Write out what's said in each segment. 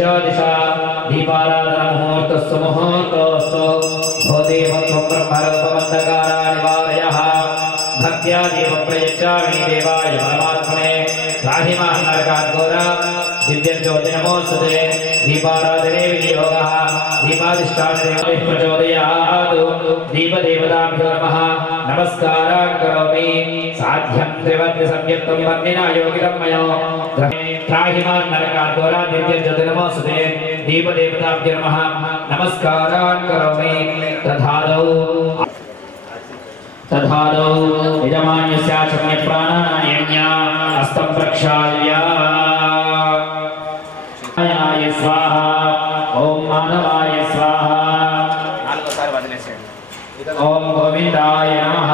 दिशो दिशा दीपाराधन मुहूर्तस्तु मुहूर्तोस्तु भूदेवत्वं ब्रह्मरूपमन्धकारा निवारयः भक्त्या दीपं प्रयच्छामि देवाय परमात्मने त्राहि मां नरकाद्घोरा दिव्यज्योतिनमोऽस्तुते दीपाराधने विनियोगः दीपाधिष्ठाने प्रचोदयात् दीपदेवताभ्यो नमः नमस्कारां करोमि साध्यं त्रिवर्ति संयुक्तं वर्णिना योगितं मयो त्राहि मां नरकाद्घोरा दिव्यज्योतिनमोऽस्तुते दीपदेवताभ्यो नमः नमस्कारां करोमि तथादौ यजमान्यस्य सम्यक् हस्तं प्रक्षाल्य स्वाहा ओम माधवाय स्वाहा ओम गोविंदाय नमः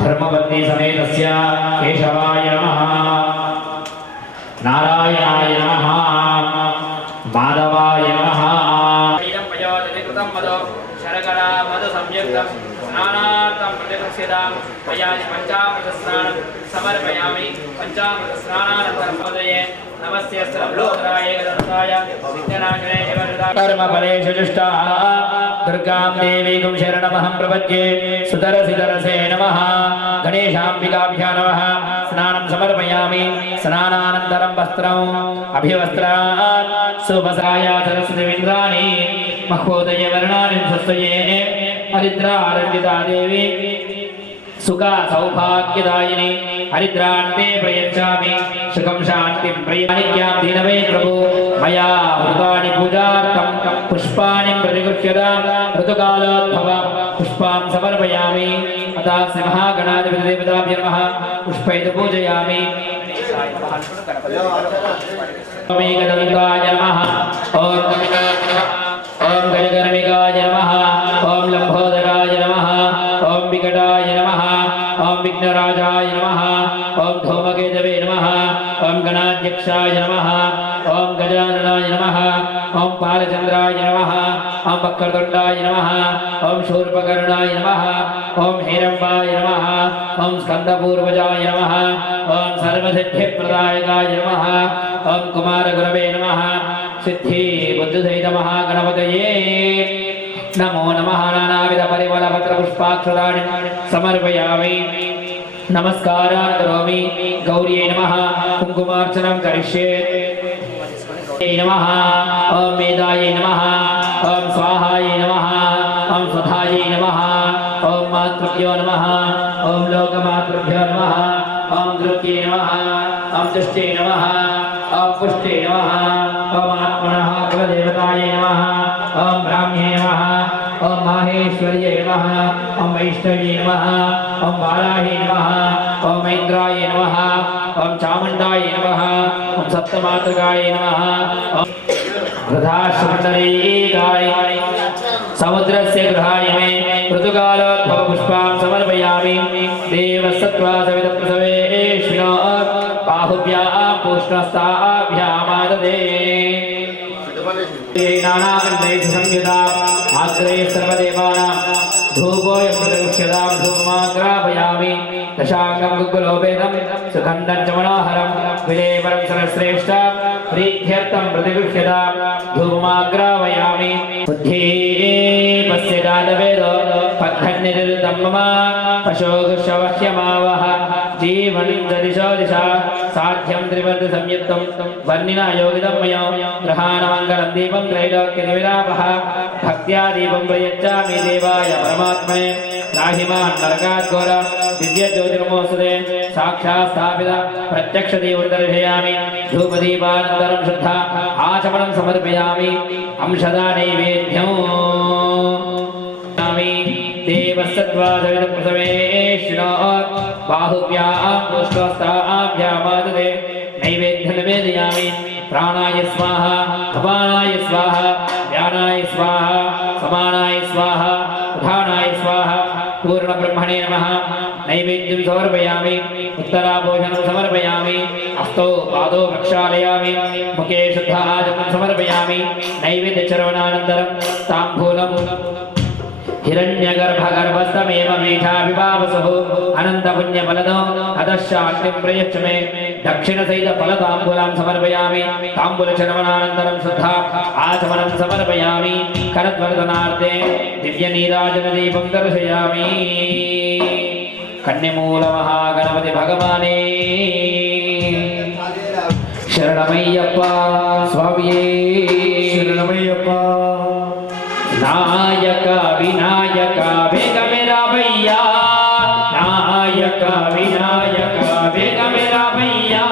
धर्मपत्नी समेतस्य केशवाय नमः नारायणाय नमः माधवाय नमः शर्करा मधु संयुक्तं स्नानार्थं प्रतिपक्षितां मयानि पञ्चामृतस्नानं समर्पयामि पञ्चामृतस्नानानन्तरं मोदये नमस्ते सर्वलोकराय गणनाय विघ्ननाशने कर्मफलेषु जुष्टाः दुर्गां देवीं शरणमहं प्रपद्ये सुतरसितरसे नमः गणेशाम्बिकाभ्यां नमः स्नानं समर्पयामि स्नानानन्तरं वस्त्रम् अभिवस्त्रात् सुभसाय सरस्वतीन्द्राणि महोदयवर्णानि स्वस्तये हरिद्रारण्यता देवी सुखा सौभाग्यदायिनी हरिद्रान्ते प्रयच्छामि सुखं शान्तिं प्रयानिक्यां दीनवे प्रभु मया वृतानि पूजार्थं पुष्पाणि प्रतिगृह्यतां ऋतुकालोद्भव पुष्पां समर्पयामि अतः श्री महागणाधिपतिदेवताभ्यो नमः पुष्पैः पूजयामि मेघदन्ताय नमः ओम गजकर्णिकाय नमः ओम लंबोदराय नमः ओम विकटाय नमः ओम विघ्नराजाय नमः ओम धूमकेतवे नमः ओम गणाध्यक्षाय नमः ओम गजाननाय नमः ओम बालचंद्राय नमः ओम वक्रतुंडाय नमः ओम शूर्पकर्णाय नमः ओम हिरंबाय नमः ओम स्कंदपूर्वजाय नमः ओम सर्वसिद्धिप्रदायकाय नमः ओम कुमारगुरवे नमः सिद्धि बुद्धिसहित महागणपतये नमो नमः नानाविध परिमल पत्र पुष्पाक्षराणि समर्पयामि नमस्कारान् करोमि गौर्यै नमः कुङ्कुमार्चनं करिष्ये नमः ओम मेधायै नमः ओम स्वाहायै नमः ओम स्वधायै नमः ओम मातृभ्यो नमः ओम लोकमातृभ्यो नमः ओम दुर्गे नमः ओम तुष्टे नमः ओम पुष्टे नमः ओम आत्मनः कुलदेवताय नमः ओम ब्राह्म्ये नमः ओम माहेश्वर्यै नमः ओम वैष्णव्यै नमः ओम वाराहे नमः ओम इंद्राय नमः ओम चामुण्डाय नमः ओम सप्तमातृकाय नमः ओम वृद्धाश्रमण्डलीकाय समुद्रस्य गृहाय मे ऋतुकालोद्भव पुष्पां समर्पयामि देवसत्त्वा सवितप्रसवेश्विनो बाहुभ्यां पूष्णस्ताभ्यामाददे नानाकण्ठेषु संयुता आग्रे सर्वदेवानां धूपोऽयं प्रतिगृह्यतां धूपमाग्रापयामि दशाङ्गं गुग्गुलोपेदं सुगन्धं च मनोहरं विलेपनं सरश्रेष्ठ प्रीत्यर्थं प्रतिगृह्यतां धूपमाग्रापयामि बुद्धि पश्य जातवेदो पद्धन्निरुद्धं मम पशोगुशवह्यमावह जीवनं दिशो दिशा साध्यं त्रिवर्ति संयुक्तं वर्णिना योगितं मयो ग्रहाणमङ्गलं दीपं त्रैलोक्यनिविरापः भक्त्या दीपं प्रयच्छामि देवाय परमात्मने त्राहि मां नरकाद्घोर दिव्यज्योतिर्मोऽस्तुते साक्षात् स्थापित प्रत्यक्षदेवं धूपदीपानन्तरं शुद्धा आचमनं समर्पयामि अंशदा नैवेद्यं देवसत्त्वासवितप्रसवेश्विनो बाहुभ्यां पुष्पस्ताभ्यामाददे नैवेद्यं निवेदयामि प्राणाय स्वाहा अपानाय स्वाहा व्यानाय स्वाहा समानाय स्वाहा उधानाय स्वाहा पूर्णब्रह्मणे नमः नैवेद्यं समर्पयामि उत्तराभोजनं समर्पयामि हस्तौ पादौ प्रक्षालयामि मुखे शुद्धाजलं समर्पयामि नैवेद्यचर्वणानन्तरं ताम्बूलं हिरण्यगर्भगर्भस्थमेव मेधाभिभावसुः अनन्तपुण्यफलदो अधशान्तिं प्रयच्छ मे दक्षिणसहितफलताम्बूलं समर्पयामि ताम्बूलचर्वणानन्तरं शुद्धा आचमनं समर्पयामि करद्वर्धनार्थे दिव्यनीराजनदीपं दर्शयामि कन्यमूलमहागणपति भगवाने शरणमय्यप्पा स्वामिये शरणमय्यप्पा नायक विनायक वेग मेरा भैया नायक विनायक वेग मेरा भैया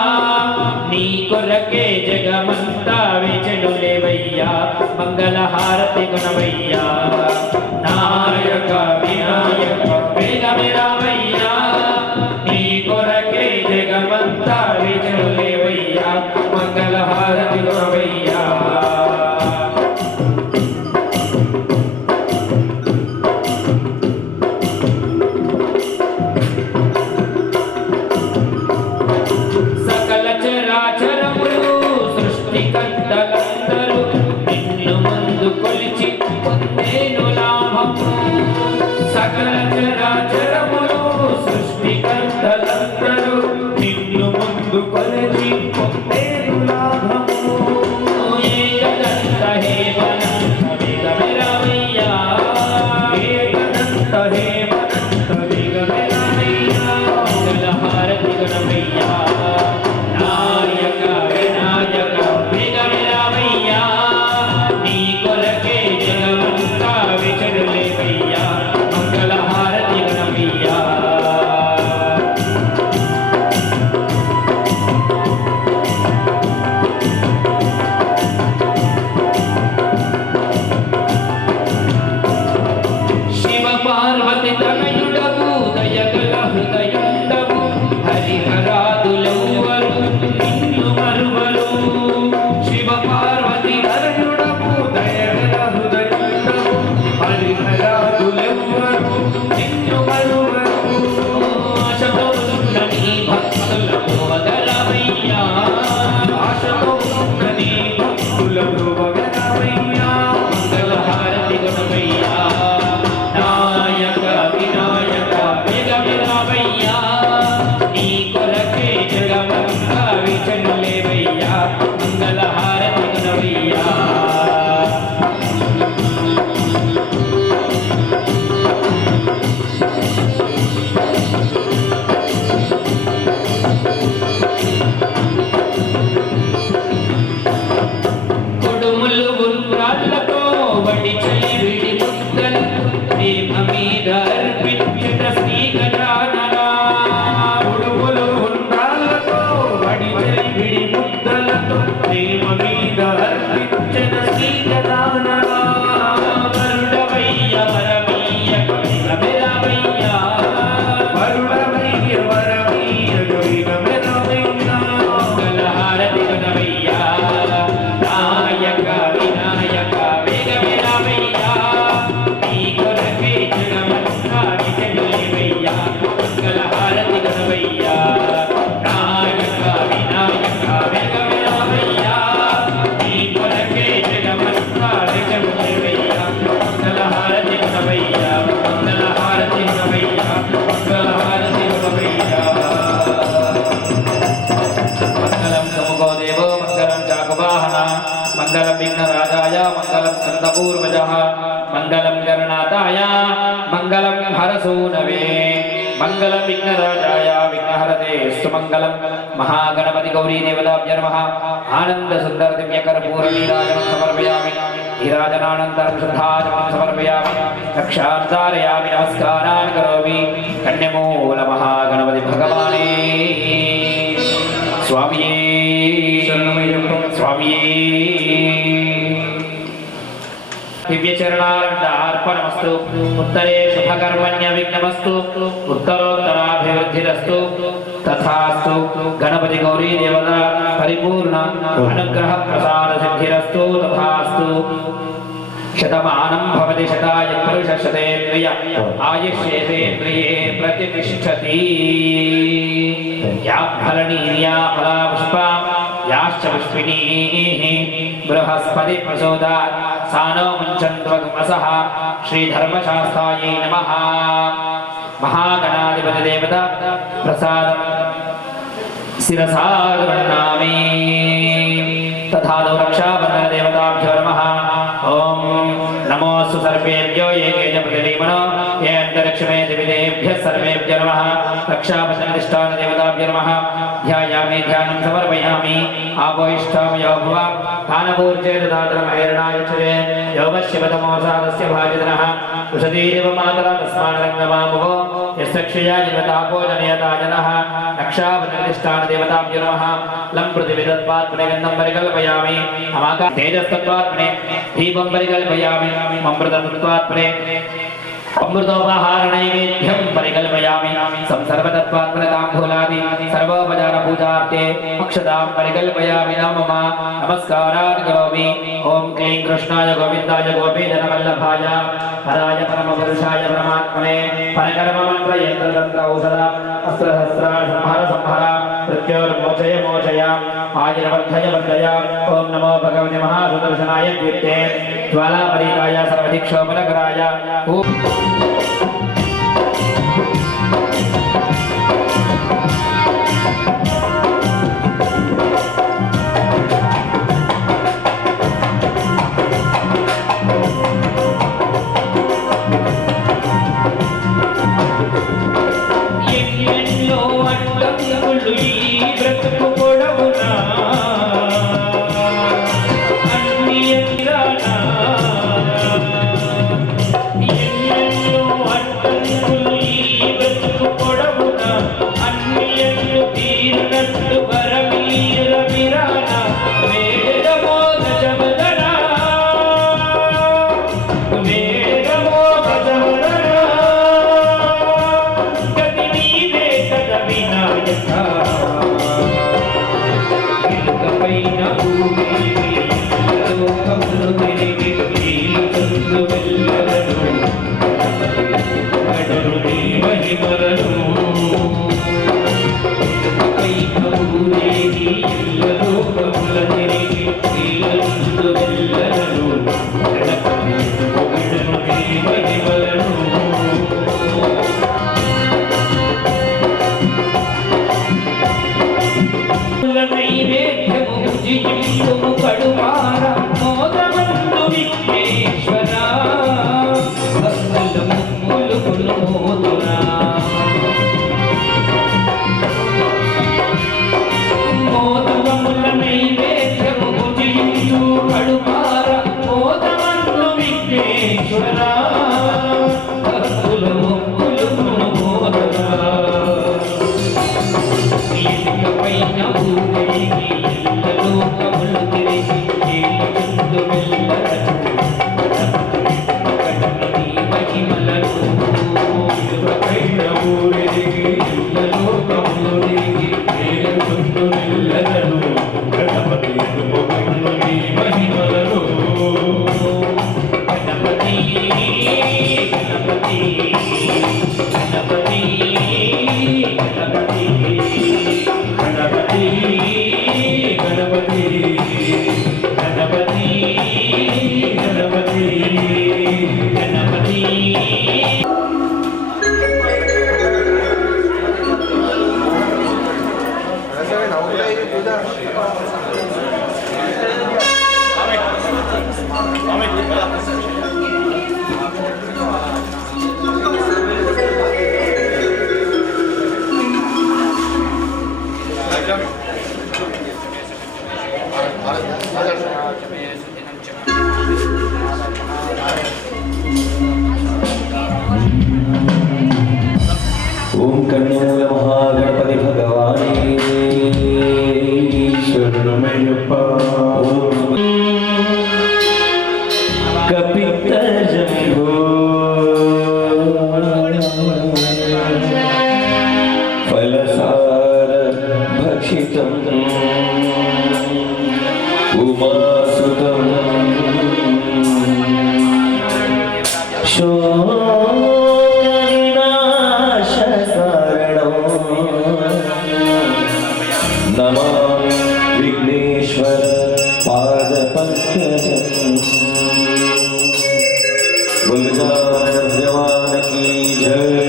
नी कोरके जगमंता विचनुले भैया मंगल हारति गुण भैया नायक विनायक वेग मेरा भैया नी कोरके जगमंता विचनुले भैया मंगल हारति गुण भैया मंगलम विघ्नराजाय मंगलम स्कंदपूर्वजः मंगलम गणनाथाय मंगलम हरसूनवे मंगलम विघ्नराजाय विघ्नहरते सुमंगलम महागणपति गौरी देवताभ्य नमः आनंद सुंदर दिव्य कर्पूर नीराजनं समर्पयामि नीराजनानन्तरं शुद्धाचमनं समर्पयामि रक्षार्धारयामि नमस्कारान् करोमि कन्यमूल महागणपति भगवाने स्वामिये स्वामिये दिव्य चरणार्पणमस्तु उत्तरे शुभकर्मण्य विघ्नमस्तु उत्तरोत्तराभिवृद्धिरस्तु तथास्तु गणपति गौरी देवता परिपूर्ण अनुग्रह प्रसाद सिद्धिरस्तु तथास्तु शतमानं भवति शताय पुरुष शतेन्द्रिय आयुष्येन्द्रिये प्रतिष्ठति या फलनीया फला पुष्पा याश्च पुष्पिनीः बृहस्पति प्रचोदयात् सानो मुञ्चन्त्वगमसः श्रीधर्मशास्त्रायै नमः। महागणाधिपति देवता प्रसादं शिरसा गृह्णामि। तथादौ रक्षाबन्धनदेवताभ्यो नमः। ॐ नमोऽस्तु सर्वेभ्यो ये केच प्रतिलीमनो ये अन्तरिक्षमे दिविदेभ्यः सर्वेभ्यो नमः। रक्षाबन्धनदिष्टानदेवताभ्यो नमः। ध्यायामि ध्यानं समर्पयामि। आपो इष्टामयो भव कानपूर्जे ददातरमहेरणायुच्यते योगशिवतमोसादस्य भाजितनः उषतीरिव मातरा तस्मान्रङ्गमामुभो यस्य क्षया जीवतापो जनयता जनः। रक्षाबन्धनदिष्टानदेवताभ्यो नमः। लं पृथिविदत्पात्मने गन्धं परिकल्पयामि। अमाका तेजस्तत्त्वात्मने दीपं परिकल्पयामि। अमृतत्वात्मने अमृतोपहारनैवेद्यं परिकल्पयामि। संसर्वतत्त्वात्मनताम्बूलादि सर्वोपचारपूजार्थे अक्षतां परिकल्पयामि। नमः नमस्कारान् करोमि। ॐ क्लीं कृष्णाय गोविन्दाय गोपीजनवल्लभाय हराय परमपुरुषाय परमात्मने परकर्ममन्त्रयन्त्रतन्त्र औषध अस्त्रशस्त्रान् संहर संहर मृत्योर्मोचय मोचय आयुर्वर्धय वर्धय। ॐ नमो भगवते महासुदर्शनाय कीर्ते ज्वालापरीताय सर्वदिक्षोपलकराय। ओम कन्नूल महागणपति भगवानी शरणमयप्पा। कपितजम्बो फलसार भक्षितम् उमासुतम् नमामि विघ्नेश्वर पादपङ्कजम्। गुरुजान भगवान की जय।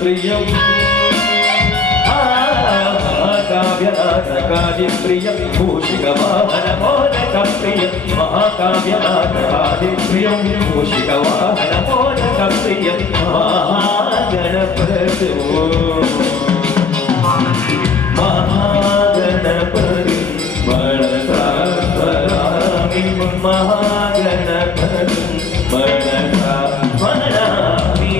प्रियं महाकाव्यनाटकादिप्रियं मूषिकवाहनमोदकप्रियं महाकाव्यनाटकादिप्रियं मूषिकवाहनमोदकप्रियं महागणपति महागणपति मनसा स्मरामि महागणपति मनसा स्मरामि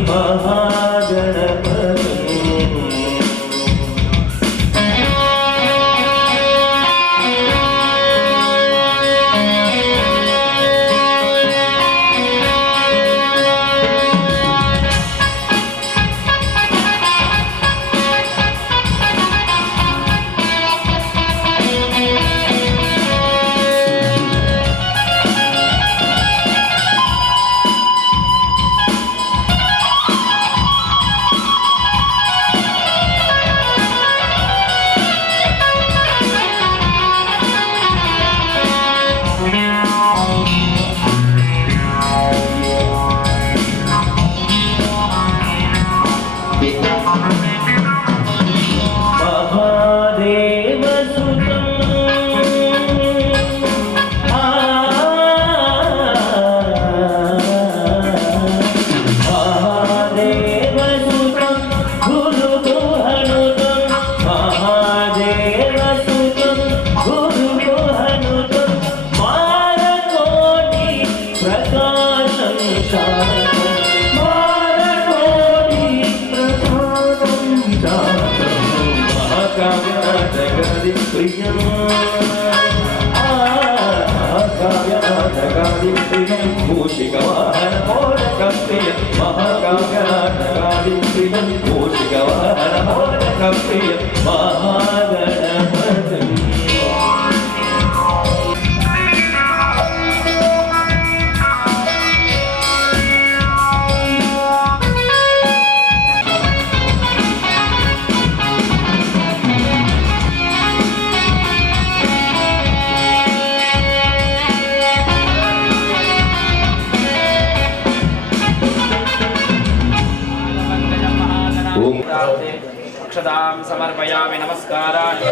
अक्षतां समर्पयामि नमस्कारान्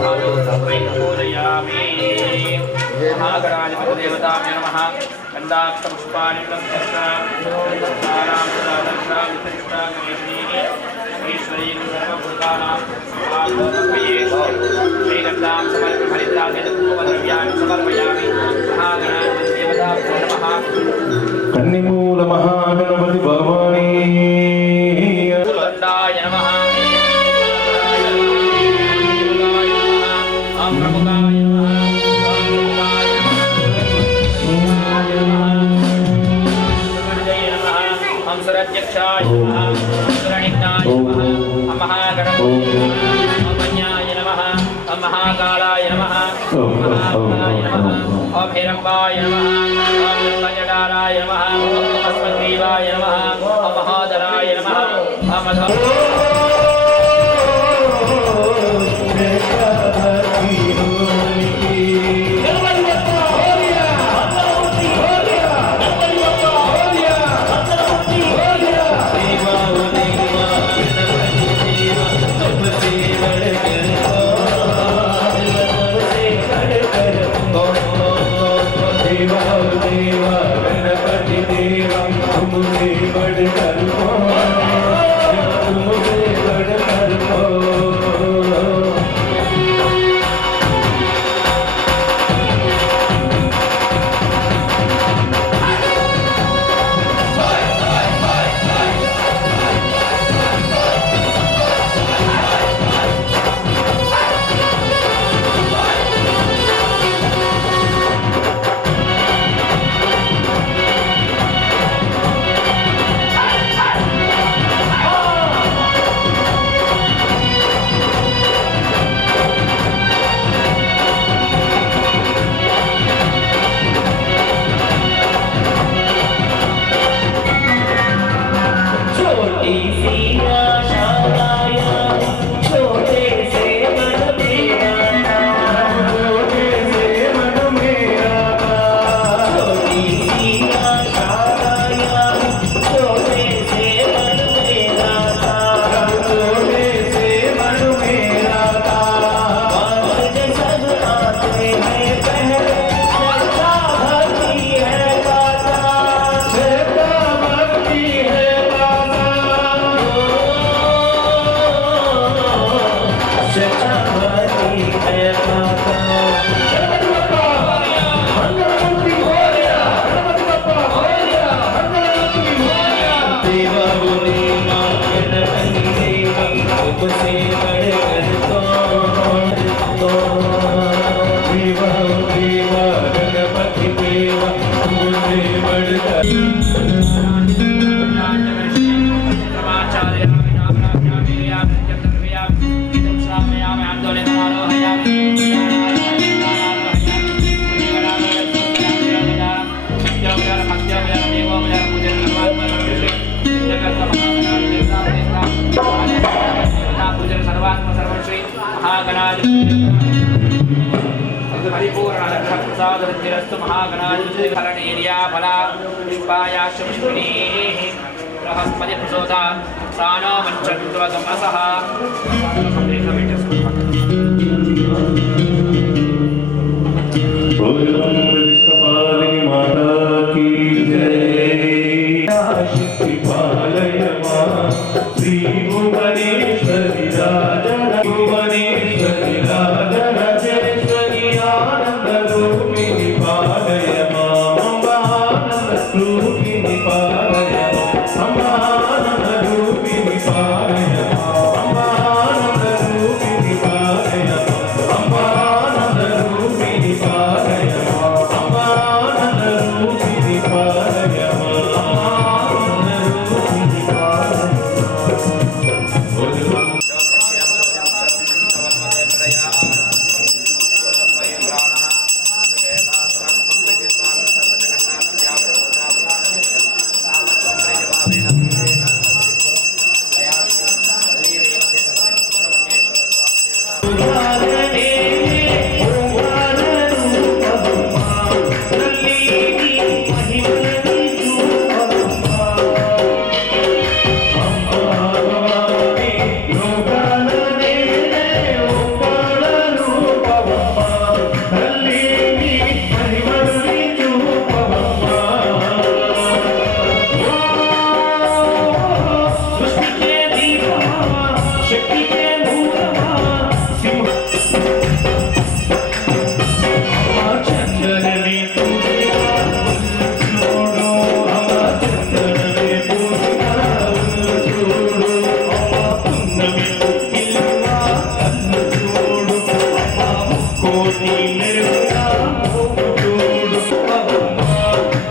करोमि पूजयामि महागणाधिपतिदेवतां नमः गन्धाक्षपुष्पाणि ईश्वरीं सर्वभूतानां श्रीगन्धां समर्पयामि महागणाधिपतिदेवतां కన్నిమూల మహాగణపతి భవానీ కులండాయ నమః ఓం ప్రముఖాయ నమః ఓం సురధ్యక్షాయ నమః సురణిజ్ఞాయ నమః ఓం మహాగణపతి ఓం అన్యాయ నమః ఓం మహాకాలాయ నమః ఓం మహాకాలాయ నమః ఓం హిరంబాయ నమః ఓం నిర్మజడారాయ నమః ఓం తమస్మగ్రీవాయ నమః ఓం మహాధరాయ నమః ఓం మధు परिपूर्णप्रसादवृद्धिरस्तु महागणाधिपतिफलनेर्याफला पुष्पायाश्वपुष्पिणीः बृहस्पति प्रसोदा सानो मञ्चन्द्वगमसः विष्णुपालिनी माता की जय शक्ति पालय मां श्री भुवनेश्वरी भुवनेश्वरी राजराजेश्वरी आनंद रूपिणी पालय मां आनंद रूपिणी पालय मां आनंद रूपिणी पालय मां आनंद కోటి మెరుగునా మోము చూడు పవమ్మ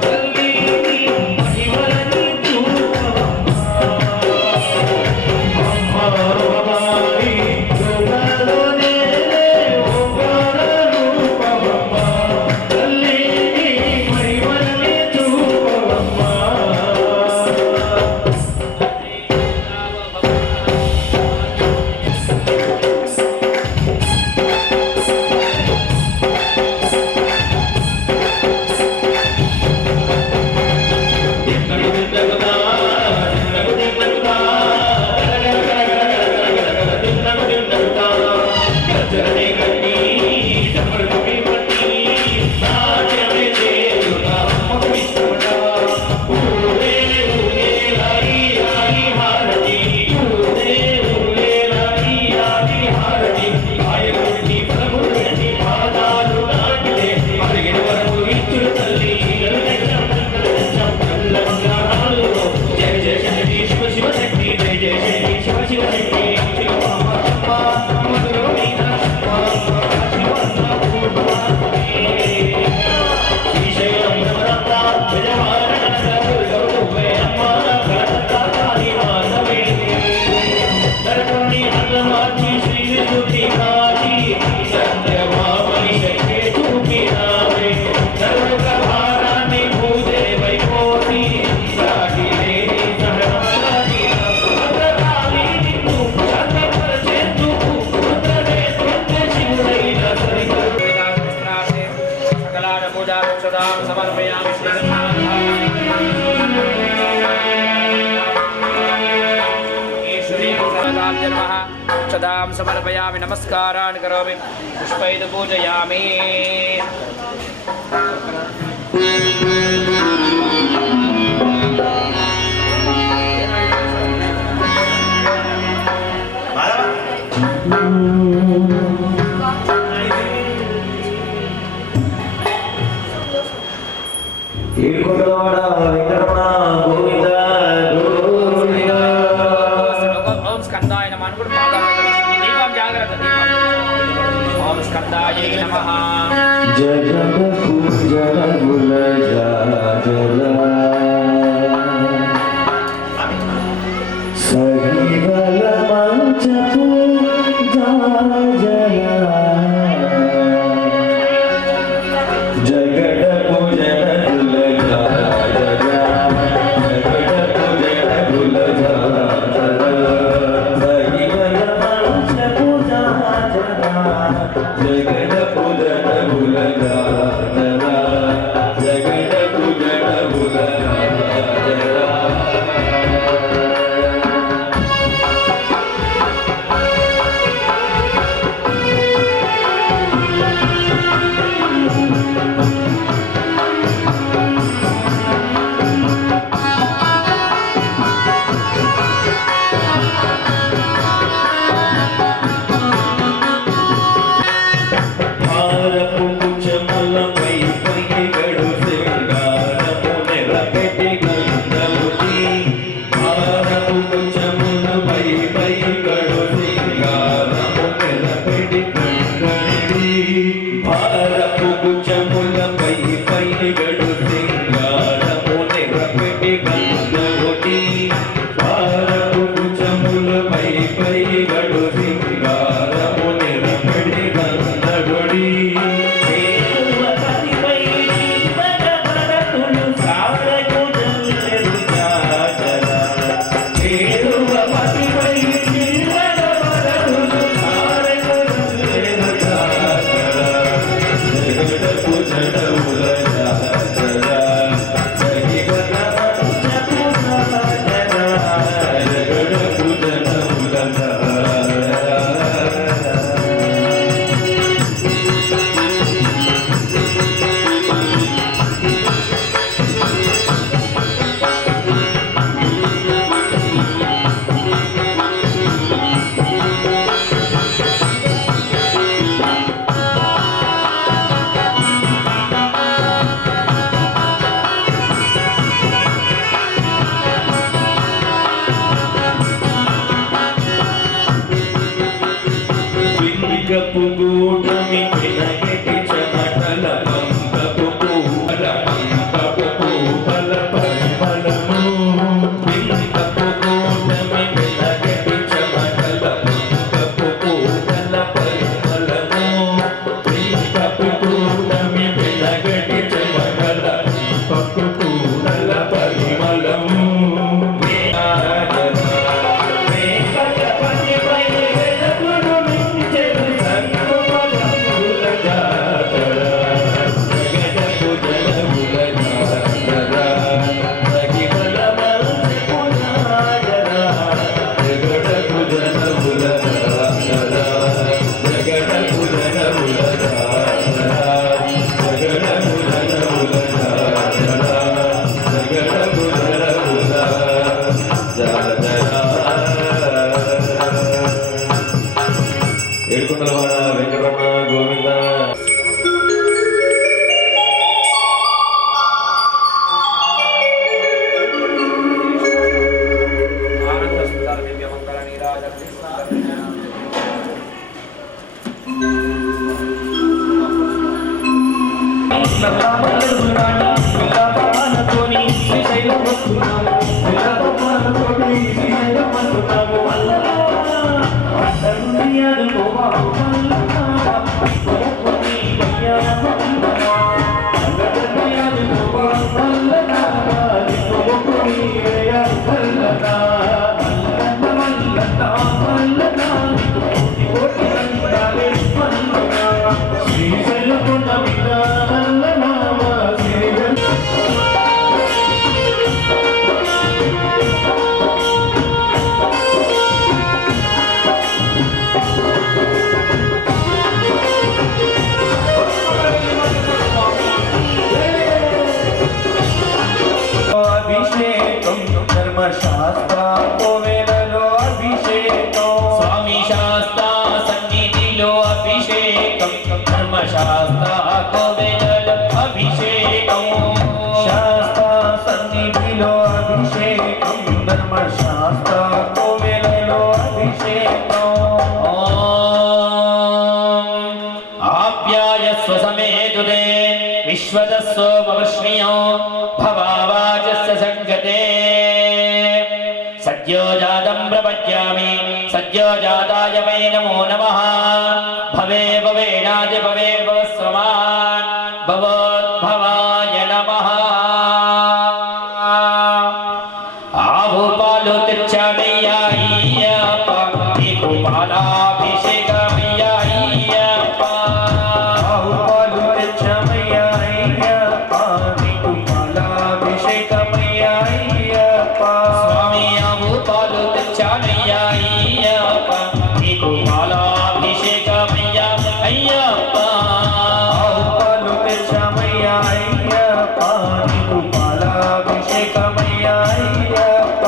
తల్లి నీ మహిమలని చూపవమ్మ అమ్మ భవాని కృపలోనే ఓంకార రూపవమ్మ తల్లి నీ మహిమలని చూపవమ్మ क्षदां समर्पयामि नमस्कारान् करोमि पुष्पैः पूजयामि ओम स्कंदाय नमः अनुकुल दीपम जागृत दीपम ओम स्कंदाय नमः जगत पूजन गुल जला सहीवल मंच पूजा जला जगत पूजन गुल जला जगत पूजन गुल जला सहीवल मंच पूजा जला जगत पूजन गुल जला जगत पूजन गुल जला Jagata विश्वदस्सोमवश्मियो भवावाचस्य संगते सद्यो जातं प्रपद्यामि सद्यो जाताय वै नमो नमः भवे भवेनादि भवे भवस्वमान् भवोद्भवाय नमः आभूपालो तिच्छामय्याय्यप्प गोपालाभिषेकमय्याय्यप्प आभूपालो तिच्छामय्याय्यप्प गोपालाभिषेकमय्याय्यप्प स्वामी आभूपालो तिच्छामय्याय्यप्प गोपालाभिषेकमय्याय्यप्प आभूपालो तिच्छामय्याय्यप्प गोपालाभिषेकमय्याय्यप्प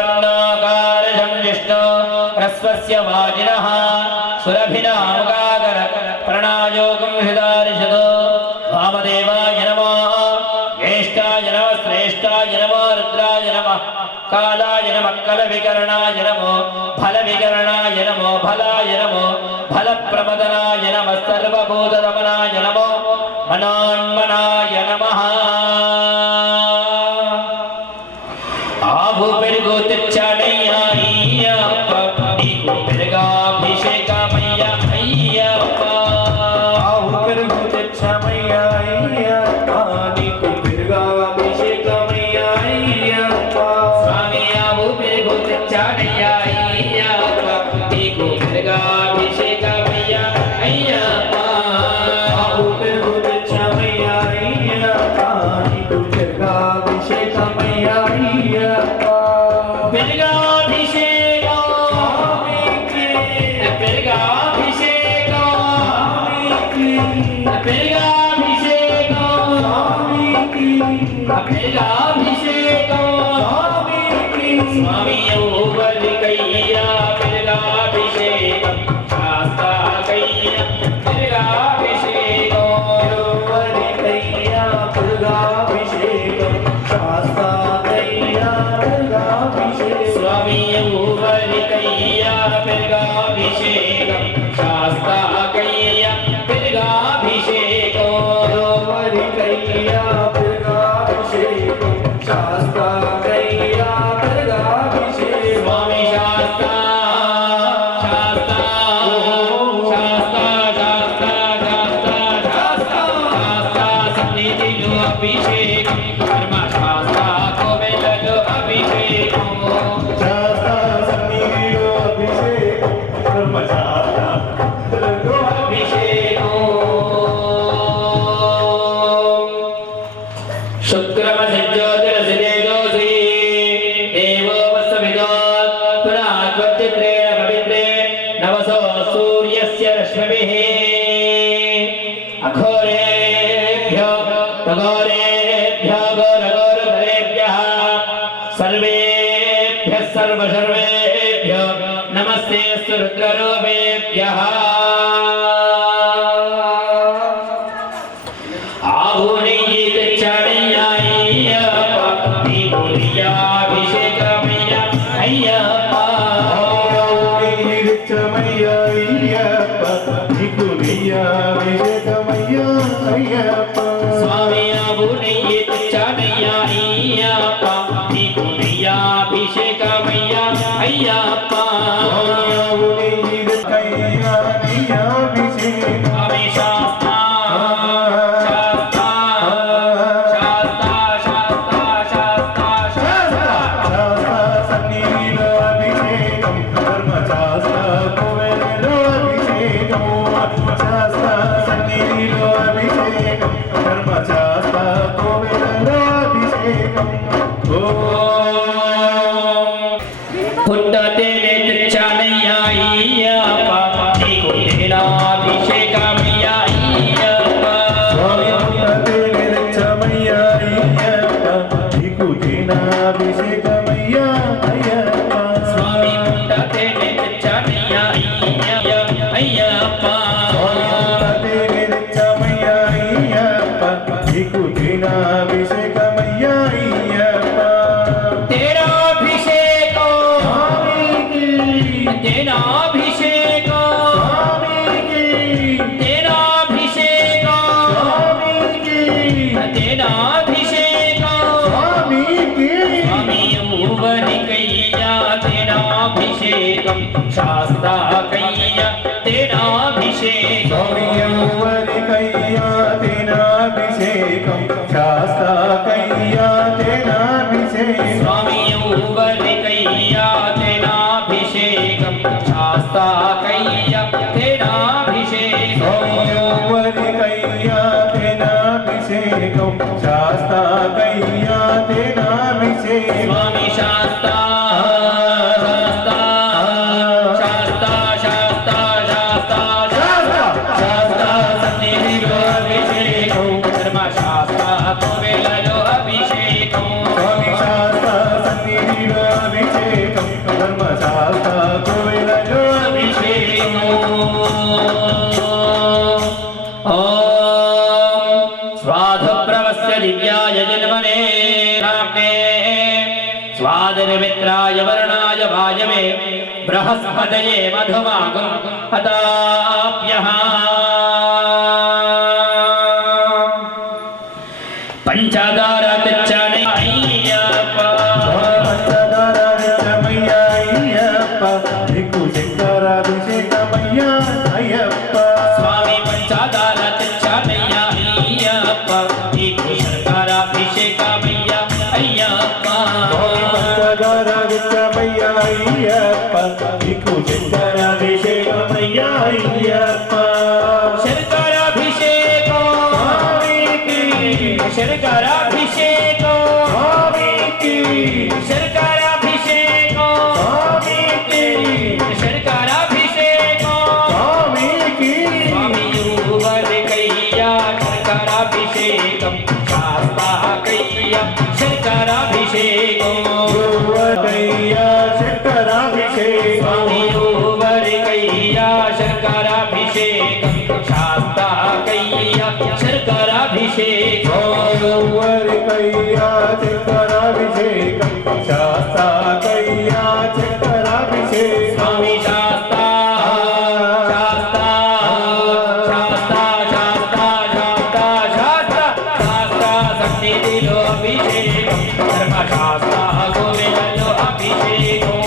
दधिक्रावर्णाकारं विष्णु ह्रस्वस्य वाजिनः सुरभिनामकाकर प्रणायोगं हृदारिषद वामदेवाय नमः ज्येष्ठाय नमः श्रेष्ठाय नमः रुद्राय नमः कालाय नमः कलविकरणाय नमो फलविकरणाय नमो फलाय नमो फलप्रमदनाय नमः सर्वभूतदमनाय नमो मनोन्मनाय नमः आभूपेर्गो तिच्छाडय्याय्यप्प नीको पेर्गाभिषेकमय्याय्यप्प आभूपेर्गो तिच्छामय्याय्यप्प नीको पेर्गाभिषेकमय्याय्यप्प स्वामी आभूपेर्गो तिच्छाडय्याय्यप्प नीको पेर्गाभिषेकमय्याय्यप्प आभूपेर्गो तिच्छामय्याय्यप्प नीको पेर्गाभिषेकमय्याय्यप्प स्वामी ऊपरिकैया पिर्गाभिषेकं शास्ता कैया पिर्गाभिषेकं ऊपरिकैया पिर्गाभिषेकं शास्ता कैया पिर्गाभिषेकं स्वामी ऊपरिकैया पिर्गाभिषेकं शास्ता कैया पिर्गाभिषेकं ऊपरिकैया पिर्गाभिषेकं शास्ता अभिषेक धर्म शास्ता को शुक्रमसि ज्योतिरसि देवो वस्विदो पुरात्वत्तित्रेण पवित्रे नवसो सूर्यस्य रश्मिभिः अघोरेभ्यो तघोरेभ्यो घोरघोरधरेभ्यः सर्वेभ्यः सर्वशर्वेभ्यो नमस्ते रुद्ररूपेभ्यः स्वामी अभिषेक मैया अय्यप्पा अय्यप्पा स्वामी शास्ता शास्ता शास्ता शास्ता शास्ता शास्ता पुट्टते नेत्रचानैया अय्यप्पा नीकु तेनाभिषेक मैया अय्यप्पा स्वामी पुट्टते नेत्रचानैया अय्यप्पा नीकु तेनाभिषेक मैया अय्यप्पा स्वामी पुट्टते नेत्रचानैया अय्यप्पा अभिषेक मैया अय्यप्पा तेरा अभिषेक तेरा अभिषेक तेरा अभिषेक तेरा अभिषेक स्वामी उवरिकैया तेरा अभिषेकं शास्ता कैया तेरा अभिषेक स्वामी उवरिकैया तेनाभिषेकं शास्ता कैया तेनाभिषेकं स्वामी उवरिकैया तेनाभिषेकं शास्ता कैया तेनाभिषेक स्वामी उवरिकैया तेनाभिषेकं शास्ता कैया तेनाभिषेकं स्वामी शास्ता शास्ता शास्ता शास्ता शास्ता शास्ता सन्निधिलो अभिषेकं धर्मशास्ता कोवेलो अभिषेकं स्वामी शास्ता सन्निधिलो अभिषेकं धर्मशास्ता कोवेलो अभिषेकं ॐ स्वाधुप्रवस्य दिव्याय जन्मने रामे स्वादिर्मित्राय वरुणाय वायवे बृहस्पतये मधुमागं हताभ्यः पंचदारतिच्चने अय्यप्पा मैया अय्यप्पा नीकु शंकराभिषेक मैया अय्यप्पा स्वामी पंचदारतिच्चने अय्यप्पा नीकु शंकराभिषेक मैया अय्यप्पा पंचदारतिच्च मैया अय्यप्पा नीकु शंकराभिषेक मैया अय्यप्पा शंकराभिषेक शंकराभिषेक शंकराभिषेक शंकराभिषेक स्वामी उवरिकैया शंकराभिषेकं शास्ता कैया शंकराभिषेकं स्वामी उवरिकैया शंकराभिषेकं शास्ता कैया शंकराभिषेकं शास्ता कैया शंकराभिषेक स्वामी शास्ता शास्ता शास्ता शास्ता शास्ता शास्ता शास्ता सन्निधिलो अभिषेकं धर्मशास्ता गोविन्दलो अभिषेकं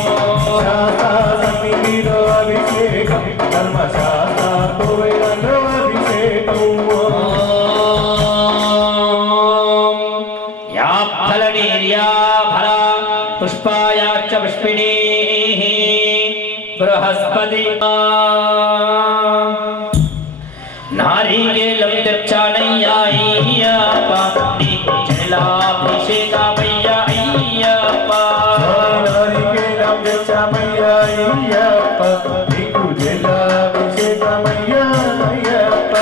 शास्ता सन्निधिलो अभिषेकं धर्मशास्ता गोविन्दलो अभिषेकं या फलनीर्या फला पुष्पायाच्च पुष्पिणीः बृहस्पति नारिकेलं दर्शनय्याय पापि जला జలాభిషేకమయ్యా అయ్యప్ప నారికేలం తెచ్చామయ్యా అయ్యప్ప నీకు జలాభిషేకమయ్యా అయ్యప్ప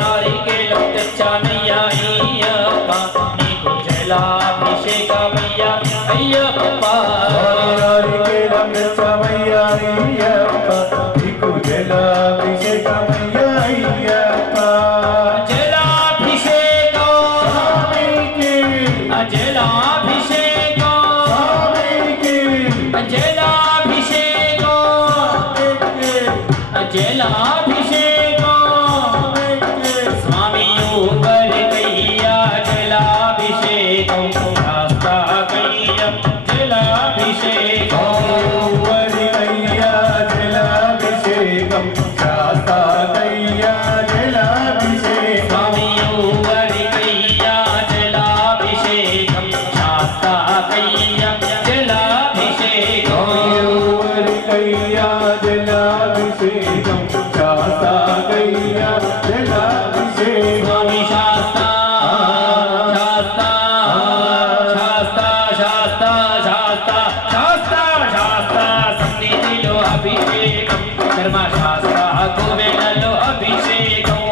నారికేలం తెచ్చానయ్యా అయ్యప్ప నీకు జలాభిషేకమయ్యా అయ్యప్ప నారికేలం తెచ్చామయ్యా అయ్యప్ప నీకు జలాభిషేకమయ్యా అయ్యప్ప జలాభిషేకం స్వామికి జలాభిషేకం స్వామికి జలాభిషేకం జలాభిషేకం స్వామియు వరికయ్యా జలాభిషేకం శాస్త్రాకయ్యం జలాభిషేకం వరికయ్యా జలాభిషేకం శాస్త్రాకయ్యా జలాభిషేకం స్వామియు వరికయ్యా జలాభిషేకం శాస్త్రాకయ్యం జలాభిషేకం వరికయ్యా జలాభిషేకం శాస్త్రాకయ్యా జలాభిషేకం స్వామి శాస్త్ర శాస్త్ర శాస్త్ర శాస్త్ర శాస్త్ర శాస్త్ర శాస్త్ర సన్నిధిలో అభిషేకం ధర్మశాస్త్ర కోవెలలో అభిషేకం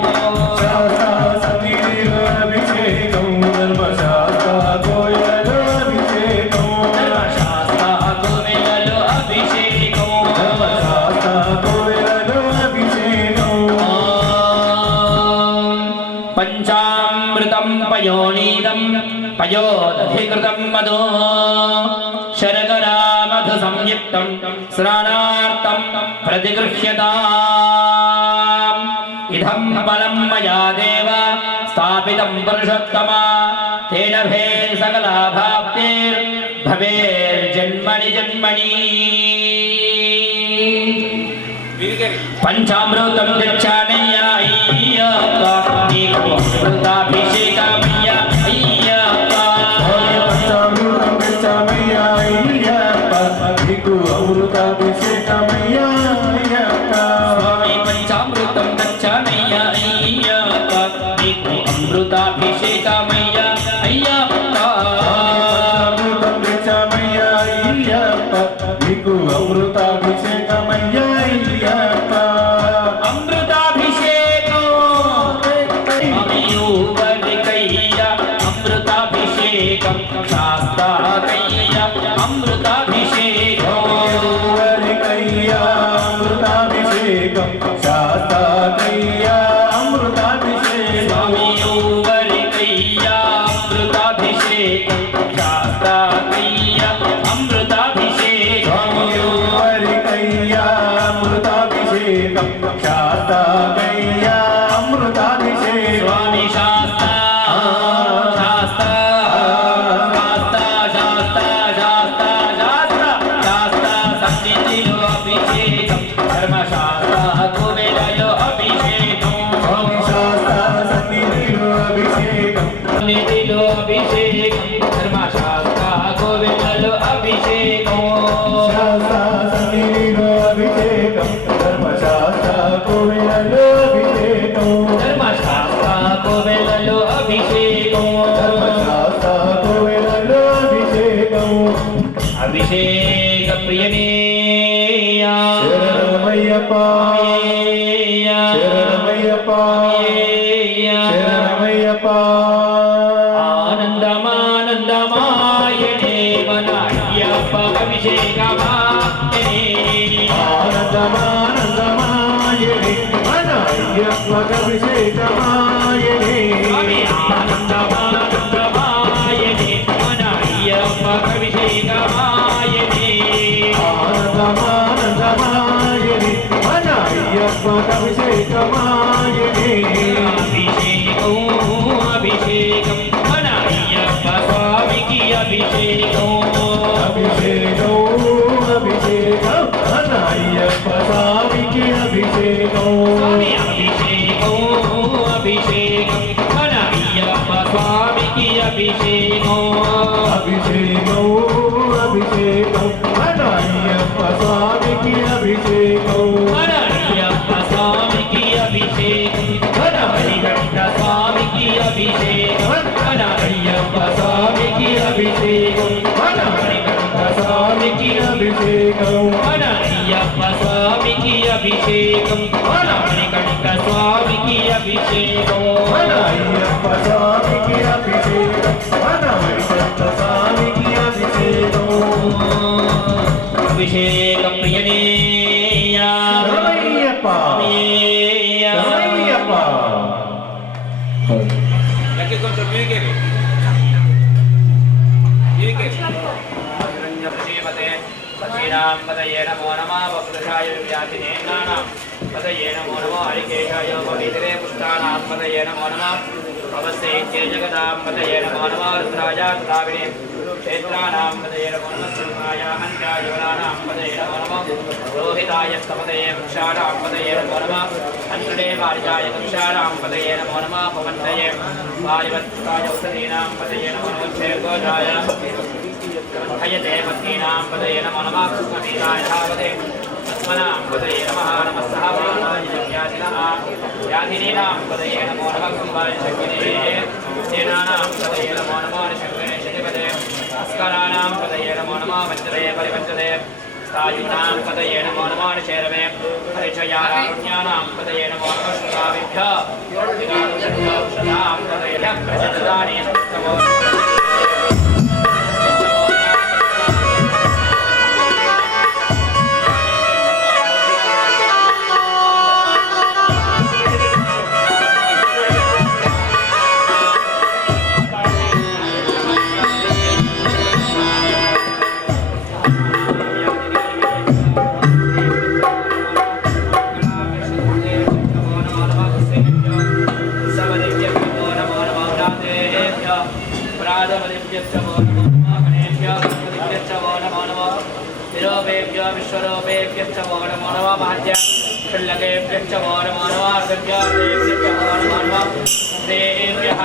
శాస్త్ర సన్నిధిలో అభిషేకం ధర్మశాస్త్ర కోయలో అభిషేకం ధర్మశాస్త్ర కోవెలలో అభిషేకం ధర్మశాస్త్ర కోయలో అభిషేకం పంచామృతం పయోనీదం పయోదధికృతం మధు శర్కరా మధు సంయుక్తం స్నానార్థం ప్రతిగృహ్యతాం ఇదం బలం మయా దేవ స్థాపితం పురుషోత్తమ తేన భే సకలా భాప్తిర్ భవేర్జన్మని జన్మని పంచామృతం తెచ్చానయ్యా అయ్యప్ప నీకు అమృతాభిషేకమయ్యా అయ్యప్ప పంచామృతం తెచ్చామయ్యా అయ్యప్ప నీకు అమృతాభిషేకమయ్యా అయ్యప్ప స్వామి పంచామృతం తెచ్చానయ్యా అయ్యప్ప నీకు అమృతాభిషేకమయ్యా అయ్యప్ప అమృతం తెచ్చామయ్యా అయ్యప్ప నీకు అమృతాభిషేకమయ్యా అయ్యప్ప అమృతాభిషేకం స్వామియు వరికయ్యా అమృతాభిషేకం శాస్త్రాకయ్యా అమృతాభిషేకం వరికయ్యా అమృతాభిషేకం శాస్త్రాకయ్యా అమృతాభిషేకం స్వామియు వరికయ్యా అమృతాభిషేకం శాస్త్రాకయ్యా అమృతాభిషేకం వరికయ్యా అమృతాభిషేకం శాస్త్రాకయ్యా అమృతాభిషేకం స్వామి శాస్త్ర శాస్త్ర శాస్త్ర శాస్త్ర శాస్త్ర శాస్త్ర శాస్త్ర సన్నిధిలో అభిషేకం ధర్మశాస్త్ర కోవెలలో అభిషేకం శాస్త్ర సన్నిధిలో అభిషేకం సన్నిధిలో అభిషేకం ధర్మశాస్త్ర కోవెలలో అభిషేకం శాస్త్ర సన్నిధిలో అభిషేకం ధర్మశాస్త్ర కోవెలలో అభిషేకం ధర్మశాస్త్ర కోవెలలో అభిషేకం ధర్మశాస్త్ర కోవెలలో అభిషేకం అభిషేక ప్రియనేయా శరణమయ్యప్ప శరణమయ్యప్ప శరణమయ్యప్ప ఆనందమానందమాయనే మన అయ్యప్ప అభిషేకమాయనే ఆనందమానందమాయనే మన అయ్యప్ప అభిషేకమాయనే స్వామి ఆనందమానందమాయనే మన అయ్యప్ప అభిషేకమాయనే ఆనందమానందమాయనే మన అయ్యప్ప అభిషేకమాయనే అభిషేకం అభిషేకం మన అయ్యప్ప స్వామికి అభిషేకం అభిషేకం అభిషేకం మన అయ్యప్ప స్వామికి అభిషేకం స్వామి అభిషేకం అభిషేకం మన అయ్యప్ప స్వామికి అభిషేకం అభిషేకం అభిషేకం మన అయ్యప్ప స్వామికి అభిషేకం మన అయ్యప్ప స్వామికి అభిషేకం మన హరికంఠ స్వామికి అభిషేకం మన అయ్యప్ప స్వామి అభిషేకం మన మణికంఠ స్వామికి అభిషేకం మన అయ్యప్ప స్వామికి అభిషేకం మన మణికంఠ స్వామికి అభిషేకం మన అయ్యప్ప స్వామికి అభిషేకం మన మణికంఠ స్వామికి అభిషేకం అభిషేక ప్రియనే శరణయ్యప్ప శరణయ్యప్ప కొంచెం శ్రీమతే సచీనాం పదయే నమో నమః వపురుషాయ వ్యాధినేనానాం పదయే నమో నమః హరికేశాయ పవిత్రే పుష్టానాం పదయే నమో నమః అవస్థే జగదాం పదయే నమో నమః రుద్రాయ తావినే క్షేత్రానాం పదయే నమో నమః సింహాయ హంత్యాయ వరానాం పదయే నమో నమః రోహితాయ స్తపదయే వృక్షాణాం పదయే నమో నమః అంతడే వార్యాయ వృక్షాణాం పదయే నమో నమః పవంతయే వారివత్కాయ ఉదరీనాం పదయే నమో నమః క్షేత్రోజాయ హయతే పత్నీనాం పదయే నమో నమః కృష్ణమీనాయ ధావతే తస్మనాం పదయే నమః నమః సహవానాయ వ్యాధినః వ్యాధినీనాం పదయే నమో నమః కుంభాయ శక్తినే సేనానాం పదయే నమో నమః శంకరే శతిపదే అస్కరాణాం పదయే నమో నమః వంచదే పరివంచదే స్థాయూనాం పదయే నమో నమః శేరవే పరిచయారుణ్యానాం పదయే నమో నమః శ్రుతావిభ్య ఔషధాం పదయే ప్రచదాని నమో విశ్వరూపేభ్యశ్చ వో నమో నమః మహత్య షణ్లకేభ్యశ్చ వో నమో నమః సత్యాదేభ్యశ్చ వో నమో నమః దేభ్యః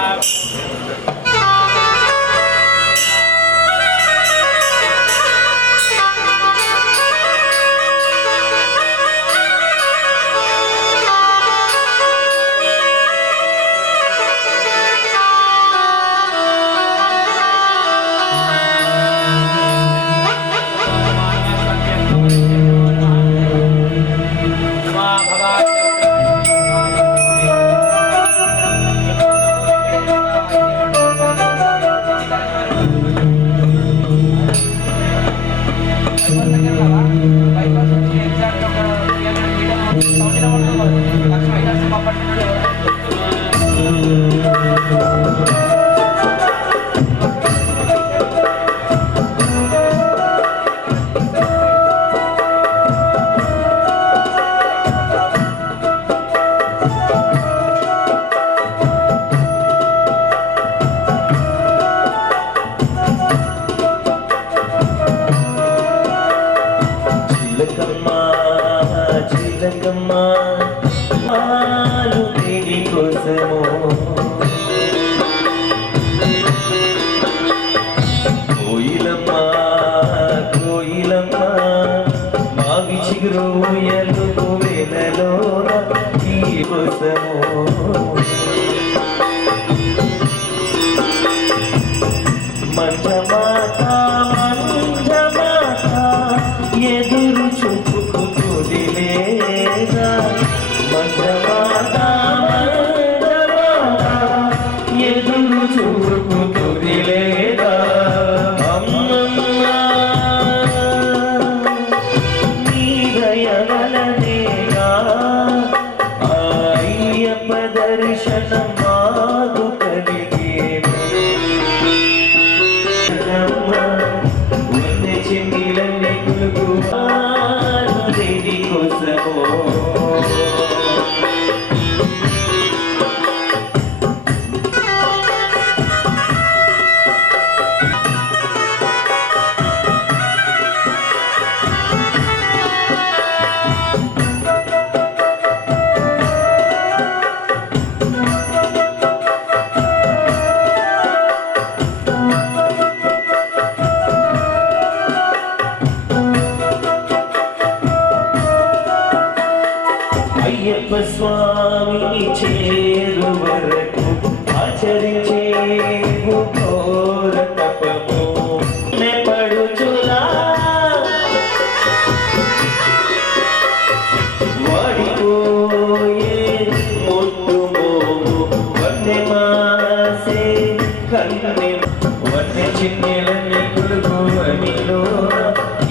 ఎదురు చూపుకులేదా ఎదురు చూపుకులేదా అమ్మమ్మ నీ దయవలనేగా అయ్యప్ప దర్శనం మాకు కలిగేను చిన్నెలని కొలుగు అనిలో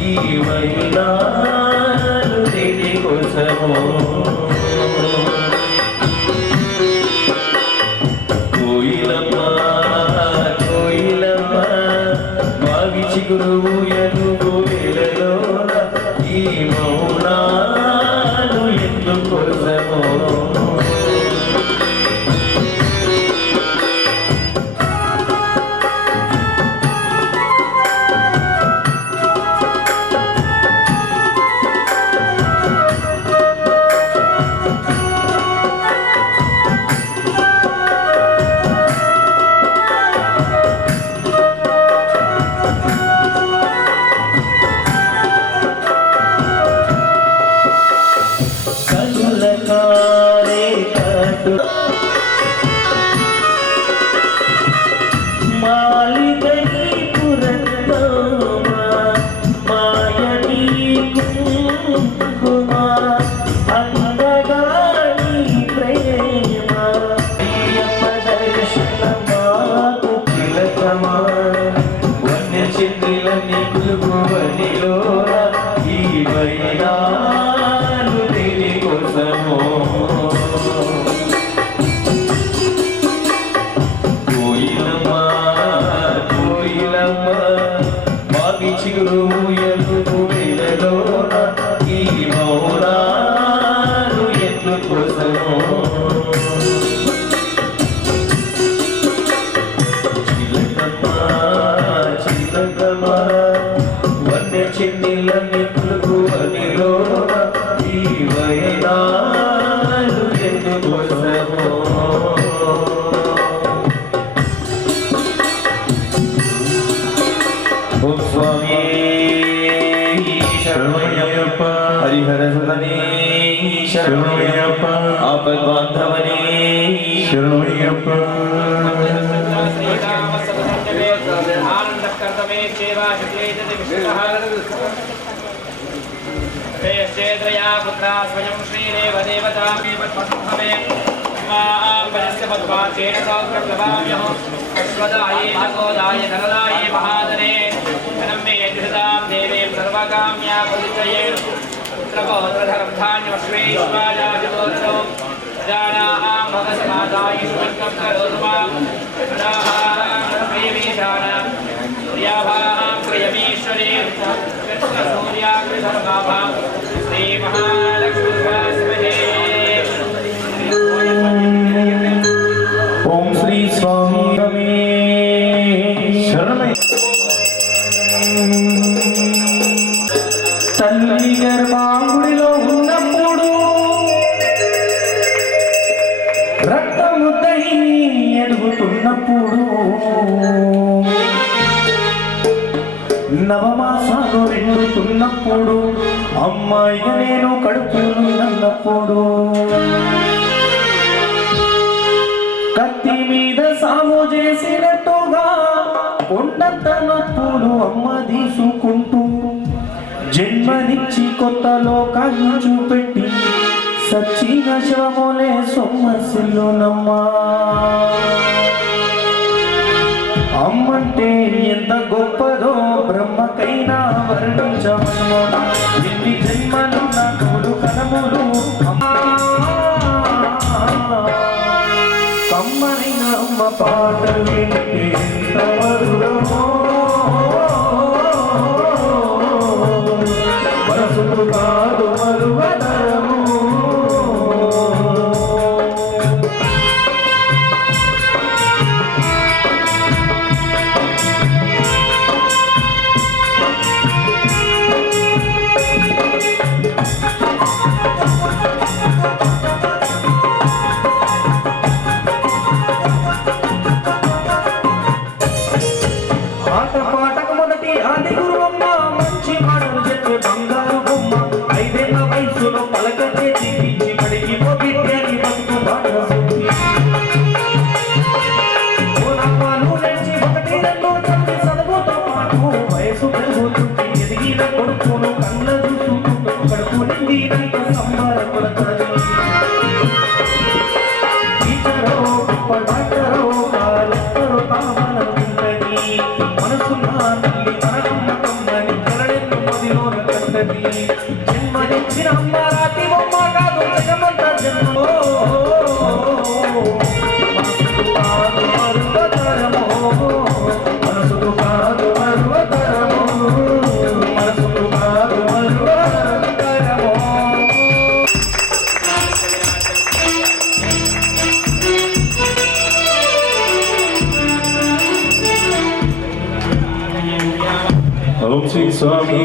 ఈ వైనాలు దేని కోసమో కోయిలమ్మ కోయిలమ్మ బావి చిగురు ఎనుగు వేలలోన ఈ మౌనాలు ఎందుకోసమో श्रेयश्चेद्रया पुत्रा स्वयं श्रीरेव देवता मे पद्मभवे मां वजस्य पद्माचेन सौख्यं लभाम्यहम् अश्वदाये नकोदाय धनदाये महादने धनं मे धृतां देवीं सर्वकाम्या परिचये पुत्रपौत्रधनं धान्यमश्वेश्वायाजगोत्रो प्रजानां भगसमादायुष्वन्तं करोतु मां प्रियमीशानां प्रियाभां प्रियमीश्वरी सूर्याग्रधर्माभां श्रीमहालक्ष्मीवासवे ओम श्री स्वामी తల్లి గర్భాగుడిలో ఉన్నప్పుడు రక్తముద్దై ఎదుగుతున్నప్పుడు నవమాసాలు రెండుతున్నప్పుడు అమ్మాయిగా నేను కడుపునున్నప్పుడు కత్తి మీద సాగు చేసినట్టుగా కొండంత నొప్పులు అమ్మ తీసుకుంటూ జన్మనిచ్చి కొత్త లోకాన్ని చూపెట్టి సచ్చిన శవమోలే సొమ్మసిల్లునమ్మా అమ్మంటే ఎంత గొప్పదో బ్రహ్మకైనా వర్ణించమను ఎన్ని జన్మలున్న తోడు కనములు కమ్మనైన అమ్మ పాటలు వింటే ఎంత మధురమో మనసుకు కాదు మరువదరము మనసు నా తల్లి మరణం పొందని కరడెన్ను మదిలోన కట్టది జన్మనిచ్చిన అమ్మ రాతి బొమ్మ కాదు జగమంత జన్మ మనసుకు కాదు మరువతరము మనసుకు కాదు మరువతరము ఓం శ్రీ స్వామి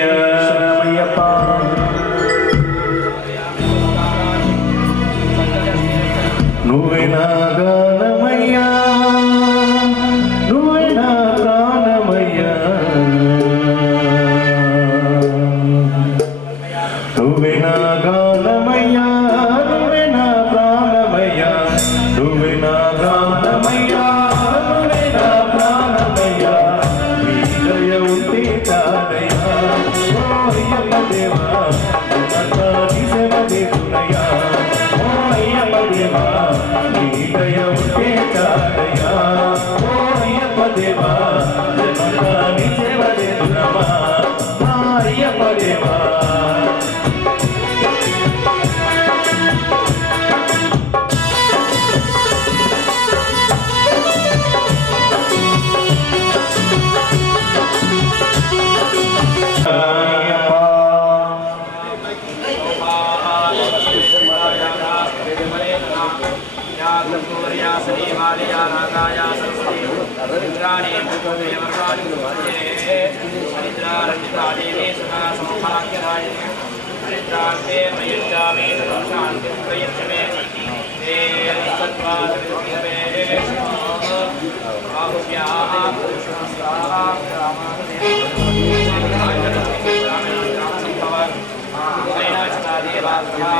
శరణమయ్యప్ప నువ్వే నా గానమయ్యా నువ్వే నా ప్రాణమయ్యా నువ్వే నా గానమయ్యా నువ్వే నా ప్రాణమయ్యా నువ్వే నా గానమయ్యా నువ్వే నా ప్రాణమయ్యా నీ దయ ఉంటే చాలయ్యా ఓ అయ్యప్ప దేవా అంతా నీ సేవ చేస్తున్నయ్యా ఓ అయ్యప్ప దేవా నీ దయ ఉంటే చాలయ్యా ఓ అయ్యప్ప దేవా అంతా నీ సేవ చేస్తున్నమా మా అయ్యప్ప దేవా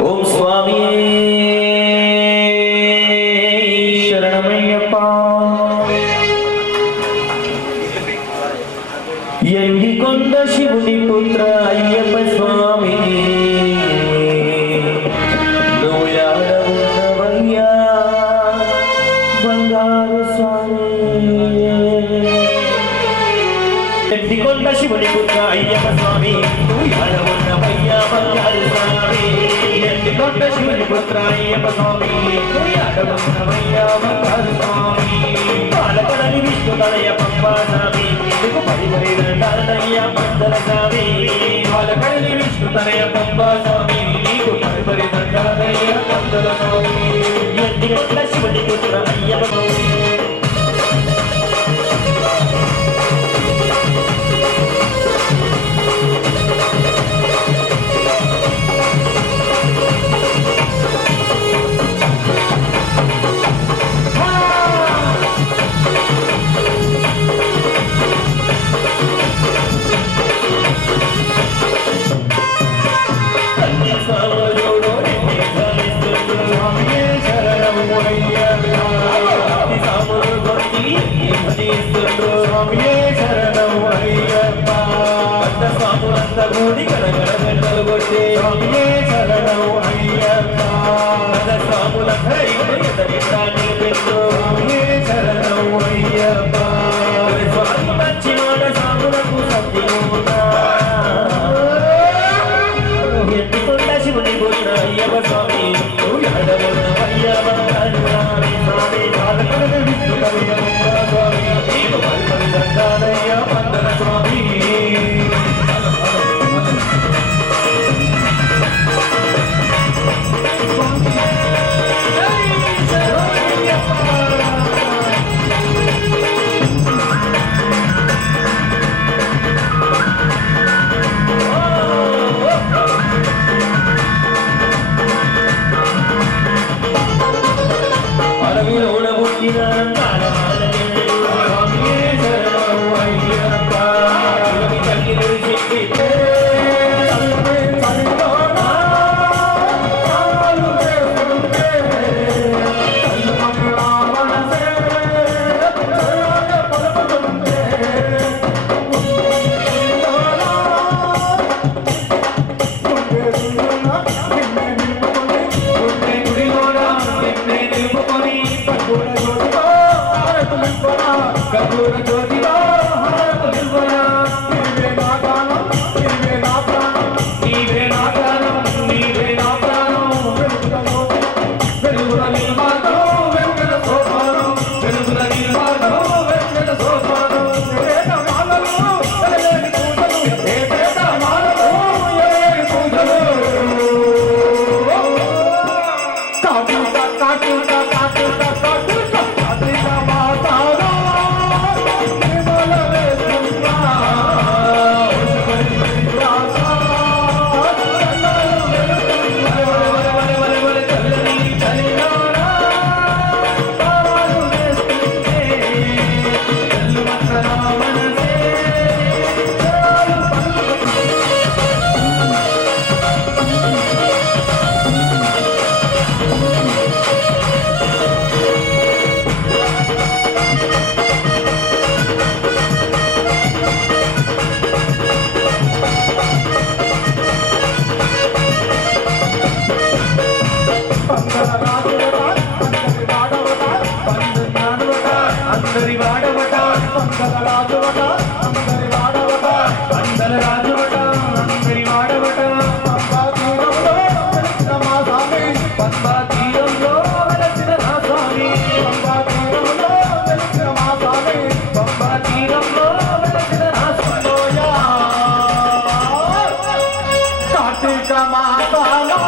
ఓం స్వామి శరణమయ్యప్ప ఎండికొండ శివుని పుత్ర అయ్యప్ప స్వామి నువ్వు యాడ ఉన్నవయ్యా బంగారు స్వామి ఎండికొండ శివుని పుత్ర అయ్యప్ప స్వామి నువ్వు యాడ ఉన్నవయ్యా బంగారు స్వామి ఎండికొండ శివుని పుత్ర అయ్యప్ప స్వామి నువ్వు యాడ ఉన్నవయ్యా బంగారు స్వామి పాలకడని విష్ణు తనయ పంపా స్వామి నీకు పరిమరి దండాలయ్యా పందల స్వామి పాలకడని విష్ణు తనయ పంపా స్వామి నీకు పరిమరి దండాలయ్యా పందల స్వామి ఎండికొండ శివుని పుత్ర అయ్యప్ప స్వామి గుడి కడగడ గంటలు కొట్టే స్వామియే శరణం అయ్యప్ప స్వాములందరూ నిలబెట్టు స్వామియే శరణం అయ్యప్ప స్వామి మంచి మాట సాములకు సత్యమునా ఎత్తికొండ శివుని పుత్ర అయ్యప్ప స్వామి అయ్యప్ప స్వామి బాలకడు విష్ణు స్వామి నీకు పరిమళ దండాలయ్య పందల స్వామి Hey! నిల్వనా నీవే నా ప్రాణం నీవే నా ప్రాణం నీవే నా ప్రాణం నీవే నా ప్రాణం వెలుగుల నిల్వతో వెంకట సోపానం వెలుగుల నిల్వతో వెంకట సోపానం ఏట మాలలు ఎరగని పూజలు ఏట మాలలు ఎరగని పూజలు కాటుక కాటుక కాటుక కాటుక కాటుక మాతారా నిమల వేసున్నా అందరి వాడవట అందల రాజువట అందరి వాడవట అందల రాజువట అందరి వాడవట పంబా తీరంలో వెలసిన మా స్వామి పంబా తీరంలో వెలసిన నా స్వామి పంబా తీరంలో వెలసిన మా స్వామి పంబా తీరంలో వెలసిన నా స్వామి కార్తీక మాతాలో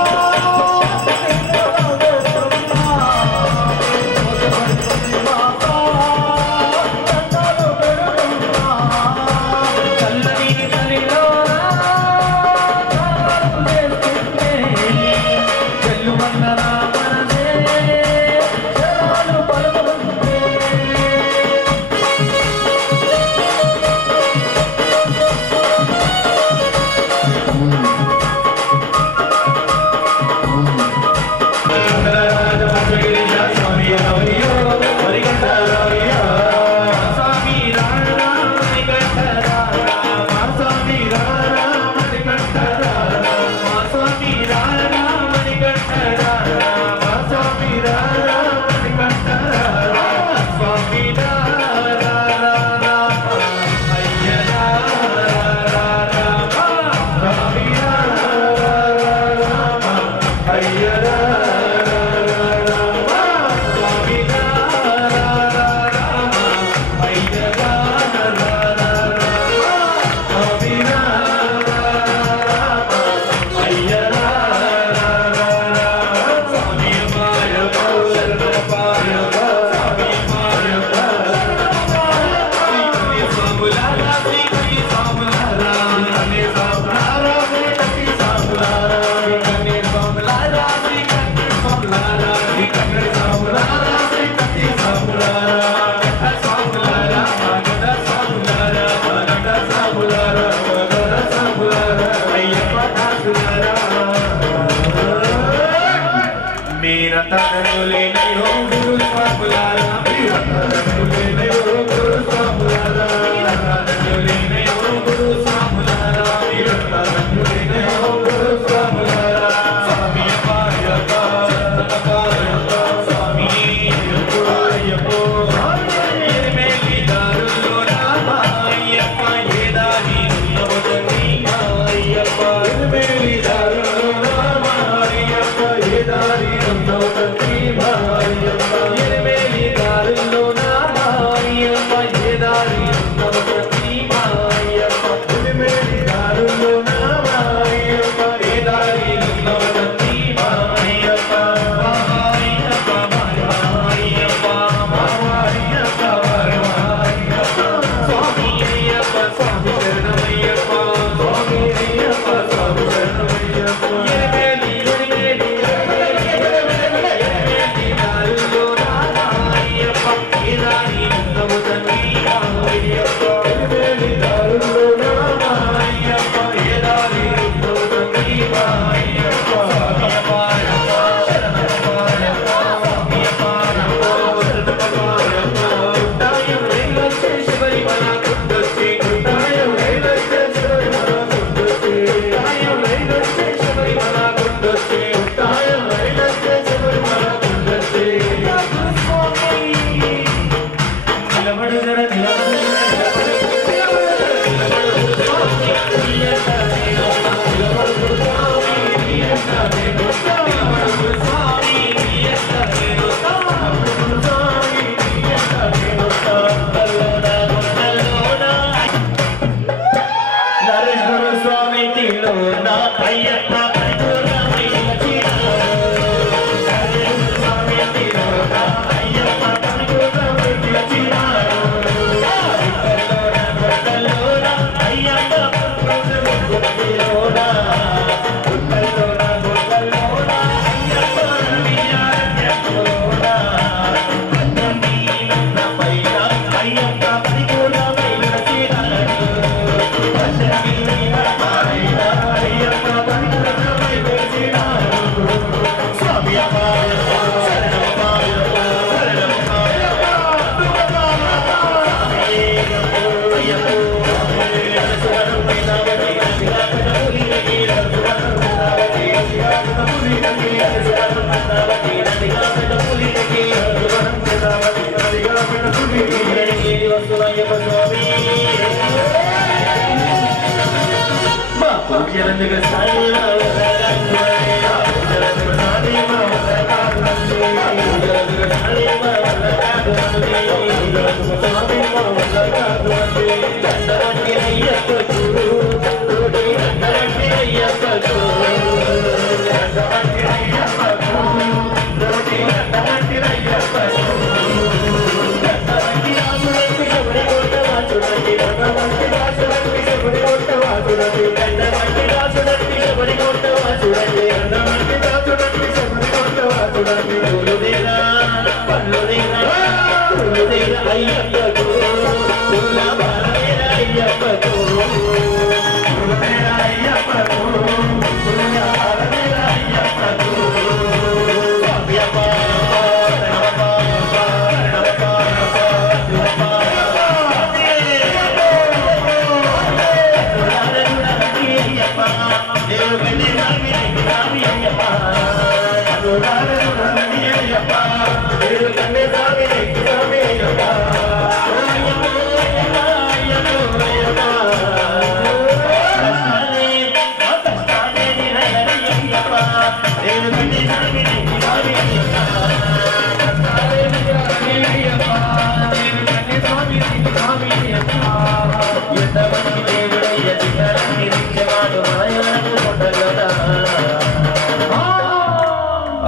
పూజలందుకు సాయి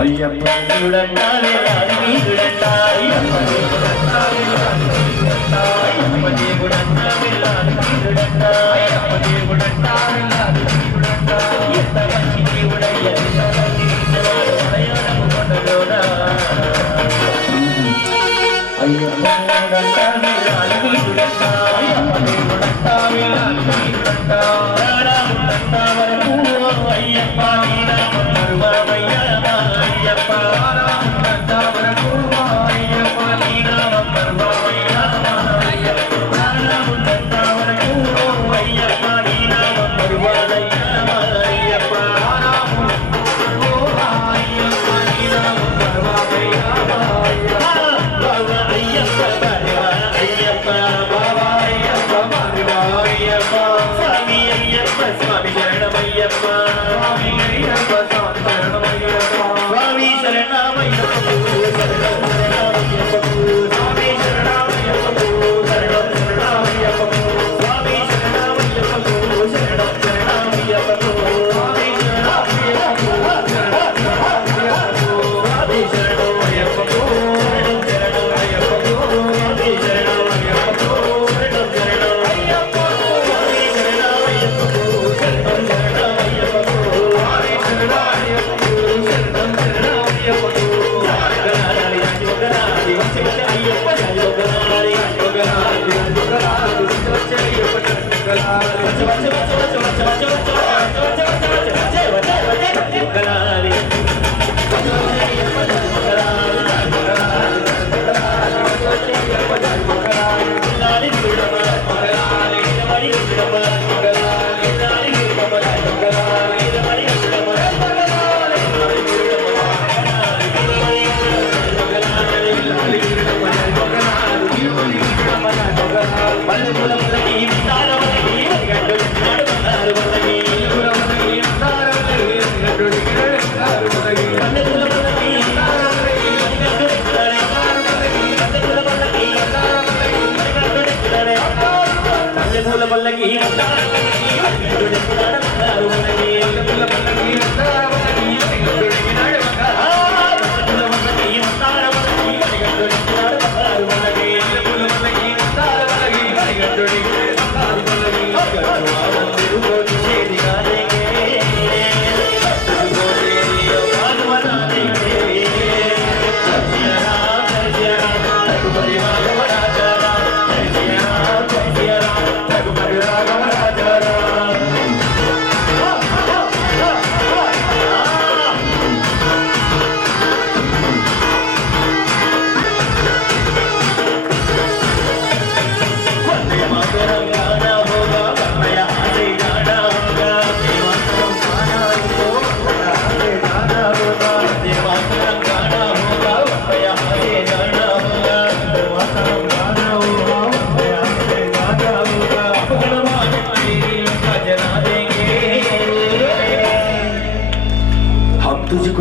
అయ్యప్ప చూడండి చూడండి అయ్యప్ప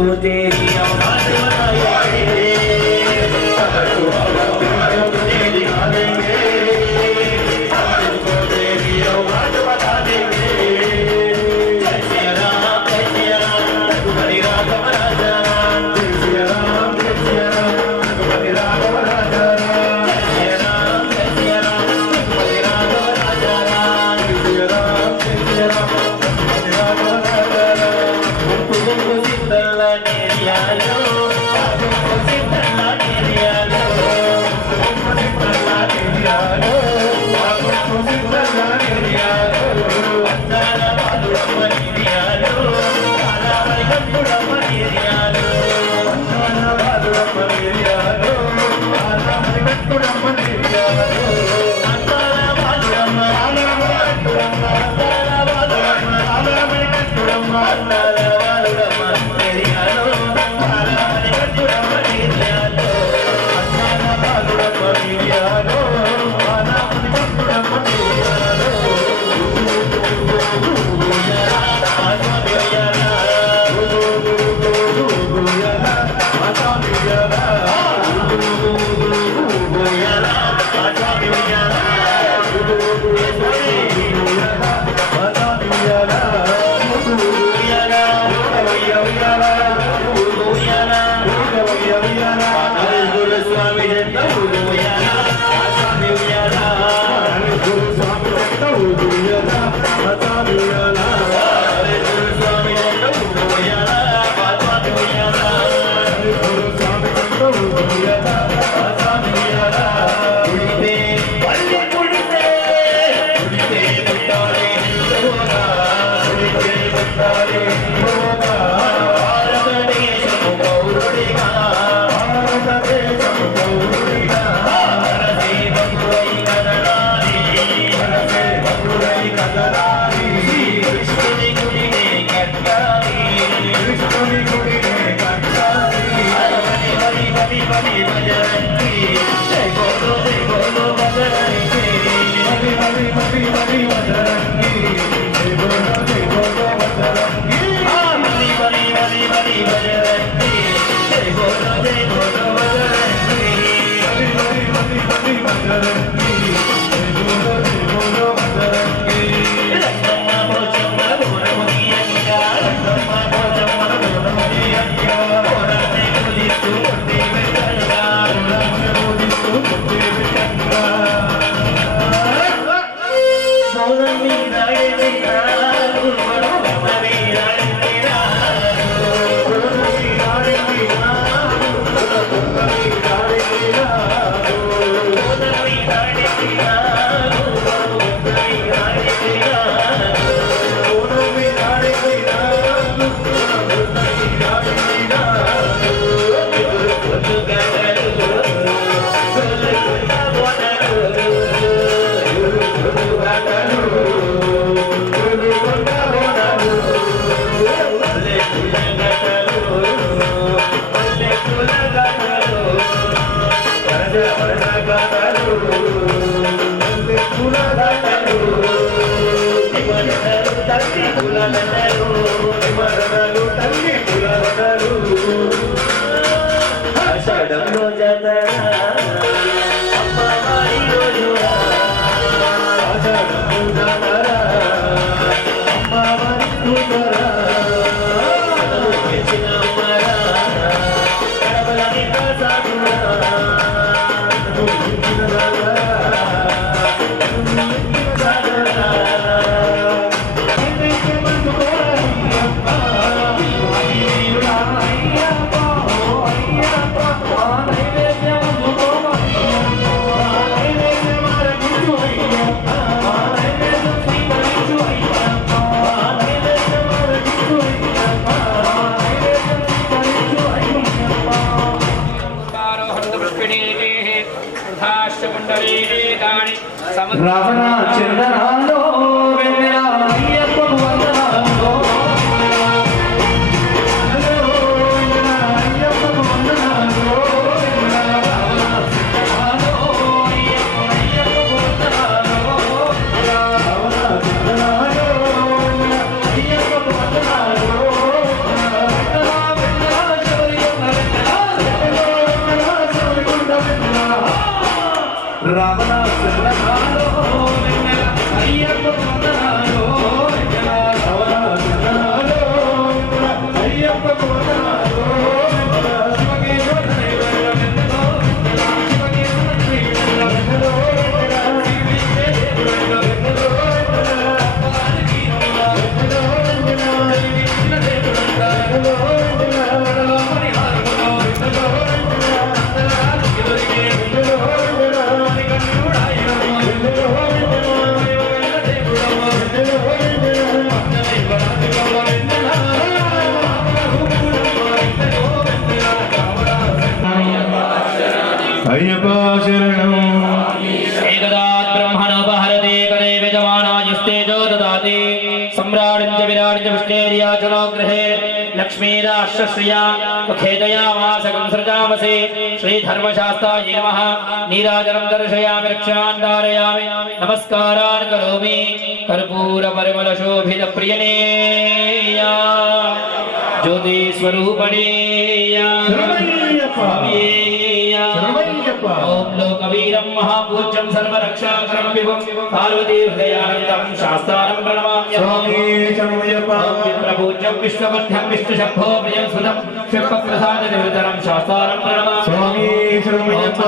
को तेरी औलाद बनाएंगे, तुझको दिखा देंगे, तुझको तेरी औलाद बता देंगे। जय सिया राम रघुपति राघव राजा राम, जय सिया राम रघुपति राघव राजा राम, जय सिया राम रघुपति राघव राजा राम, जय सिया राम रघुपति राघव राजा राम। तुमको सिद्धला नेरियालो, तुमको सिद्धला नेरियालो, तुमको सिद्धला नेरियालो, तुमको सिद्धला नेरियालो, अंदाला बालुरम्మ नेरियालो, आलामరి కంటుడమ్మ నేరియాలో, అందాల బాలురమ్మ నేరియాలో, ఆలామరి కంటుడమ్మ నేరియాలో, అందాల బాలురమ్మ ఆలామరి కంటుడమ్మ, అందాల బాలురమ్మ ఆలామరి కంటుడమ్మ, అందాల బాలురమ్మ నేరియాలో, ఆలామరి కంటుడమ్మ నేరియాలో, అందాల బాలురమ్మ నేరియాలో, ఆలామరి కంటుడమ్మ నేరియాలో. రావణ చందనాలో వెన్నెల అయ్యప్పకు వందనాలో అయ్యప్పకు వందనాలో రావణ చందనాలో అయ్యప్పకు వందనాలో రావణ చందనాలో అయ్యప్పకు వందనాలో వెన్నెల అయ్యప్ప శరణం ఏకదాత్ బ్రహ్మణోపహరతే కరే విజమానాయస్తేజో దదాతి సమ్రాడించ విరాడించ విష్ణేర్యాచనోగ్రహే లక్ష్మీరాశ్రశ్రియా ఖేదయామాసకం సృజామసే శ్రీధర్మశాస్త్రాయ నమః నీరాజనం దర్శయామి రక్షాన్ ధారయామి నమస్కారాన్ కరోమి కర్పూర పరిమళ శోభిత ప్రియనేయా జ్యోతి స్వరూపణేయా శరణమయ్యప్ప ఓం లోకవీరం మహాపూజ్యం సర్వరక్షాకరం విభం పార్వతీ హృదయానందం శాస్త్రారం ప్రణమామ్యహం స్వామి శరణమయ్యప్ప విప్రపూజ్యం విశ్వబంధం విష్ణుశంభో ప్రియం సుతం శివప్రసాద నివృతరం శాస్త్రారం ప్రణమామ్యహం స్వామి శరణమయ్యప్ప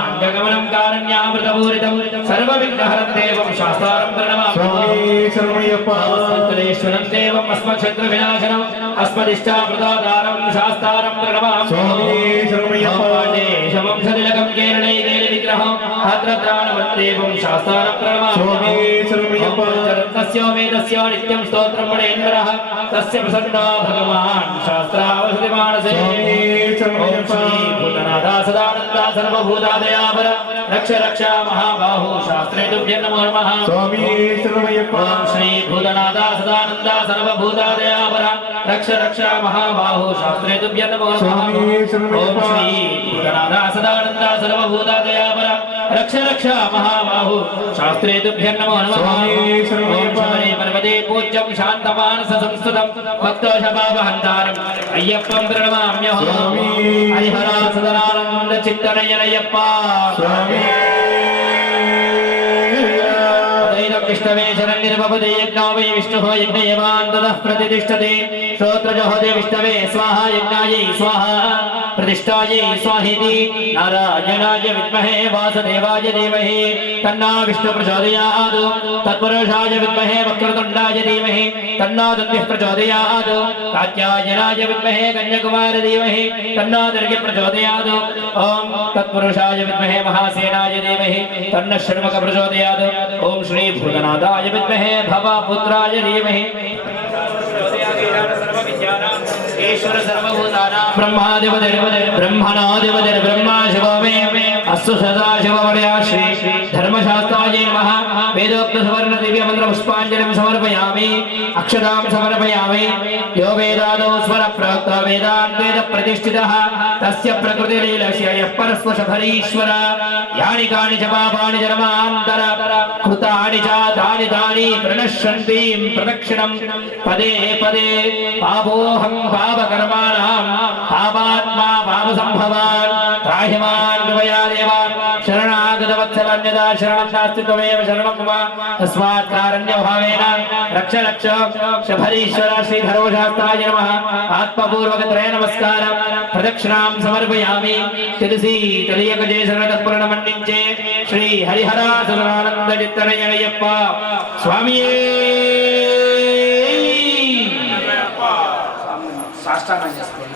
అంగగమనం కారణ్యామృతపూరితం సర్వవిఘ్నహరం దేవం శాస్త్రారం ప్రణమామ్యహం స్వామి శరణమయ్యప్ప సంతులేశ్వరం దేవం అస్మక్షత్ర వినాశనం అస్మదిష్టాప్రదాదారం శాస్త్రారం ప్రణమామ్యహం స్వామి శరణమయ్యప్ప వంశతిలకం కేరళే కేలి విగ్రహం ఆత్రత్రాణవద్దేవం శాస్త్రారం ప్రణమామ్యహం స్వామి శరణమయ్యప్ప తస్య వేదస్య నిత్యం స్తోత్రం పఠేంద్రః తస్య ప్రసన్నో భగవాన్ శాస్త్రావసతి మానసే స్వామి శరణమయ్యప్ప భూతనాథ సదానంద సర్వభూతాదయాపర రక్ష రక్ష మహాబాహు శాస్త్రే తుభ్యం నమో నమః స్వామి శరణమయ్యప్ప ఓం శ్రీ భూతనాథ సదానంద సర్వభూతాదయాపర రక్ష రక్ష మహాబాహు శాస్త్రే తుభ్యం నమో నమః స్వామి శరణమయ్యప్ప ఓం శ్రీ భూతనాథ సదానంద సర్వభూతాదయాపర రక్ష రక్ష మహాబాహు శాస్త్రే తుభ్యం నమో నమః స్వామి శరణమయ్యప్ప ఓం శబరి పర్వతే పూజ్యం శాంతమానస సంస్థుతం భక్తోషభావహంతారం అయ్యప్పం ప్రణమామ్యహం స్వామి హరిహర సదనానంద చిత్తనయనయ్యప్ప స్వామి విష్ణవే శరణ్యపదే యజ్ఞో వై విష్ణు యజ్ఞయవాన్ తదః ప్రతిష్ఠతే శ్రోత్రజోహదే విష్ణవే స్వాహా యజ్ఞాయై స్వాహా प्रतिष्ठायै स्वाहेति नारायणाय विद्महे वासुदेवाय धीमहि तन्नो विष्णु प्रचोदयात् तत्पुरुषाय विद्महे वक्रतुण्डाय धीमहि तन्नो दन्तिः प्रचोदयात् कात्यायनाय विद्महे कन्याकुमारी धीमहि तन्नो दुर्गे प्रचोदयात् ओम तत्पुरुषाय विद्महे महासेनाय धीमहि तन्नः षण्मुखः प्रचोदयात् ओम श्री भूतनाथाय विद्महे भवपुत्राय धीमहि ईश्वर सर्वभूतानां ब्रह्मणाधिपतिर् ब्रह्मा शिवो मे अस्तु सदा शिववर्या श्री धर्मशास्त्राय नमः वेदोक्त सुवर्ण दिव्य मंत्र पुष्पांजलिं समर्पयामि अक्षतां समर्पयामि यो वेदादौ स्वर प्रोक्त वेदान्त वेद प्रतिष्ठितः तस्य प्रकृतिलीलस्य यः परस्वशफरीश्वर यानि कानि च पापानि जन्मान्तर कृतानि च तानि तानि प्रणश्यन्तीं प्रदक्षिणं पदे पदे पापोऽहं पापकर्माणां पापात्मा पापसम्भवान् त्राहिमान् कृपया देव शरणागतवत्सलन्यदा शरणं नास्ति त्वमेव शरणं मम तस्मात् कारण्यभावेन रक्ष रक्ष शफरीश्वर श्रीधर्मशास्त्राय नमः आत्मपूर्वकत्रय नमस्कारं प्रदक्षिणां समर्पयामि तुलसी तलियकजे शरणतत्पूर्णमन्निञ्चे श्री हरिहरासदानन्द चित्तनयनयप्प स्वामिये సాష్టాంగం చేసుకోండి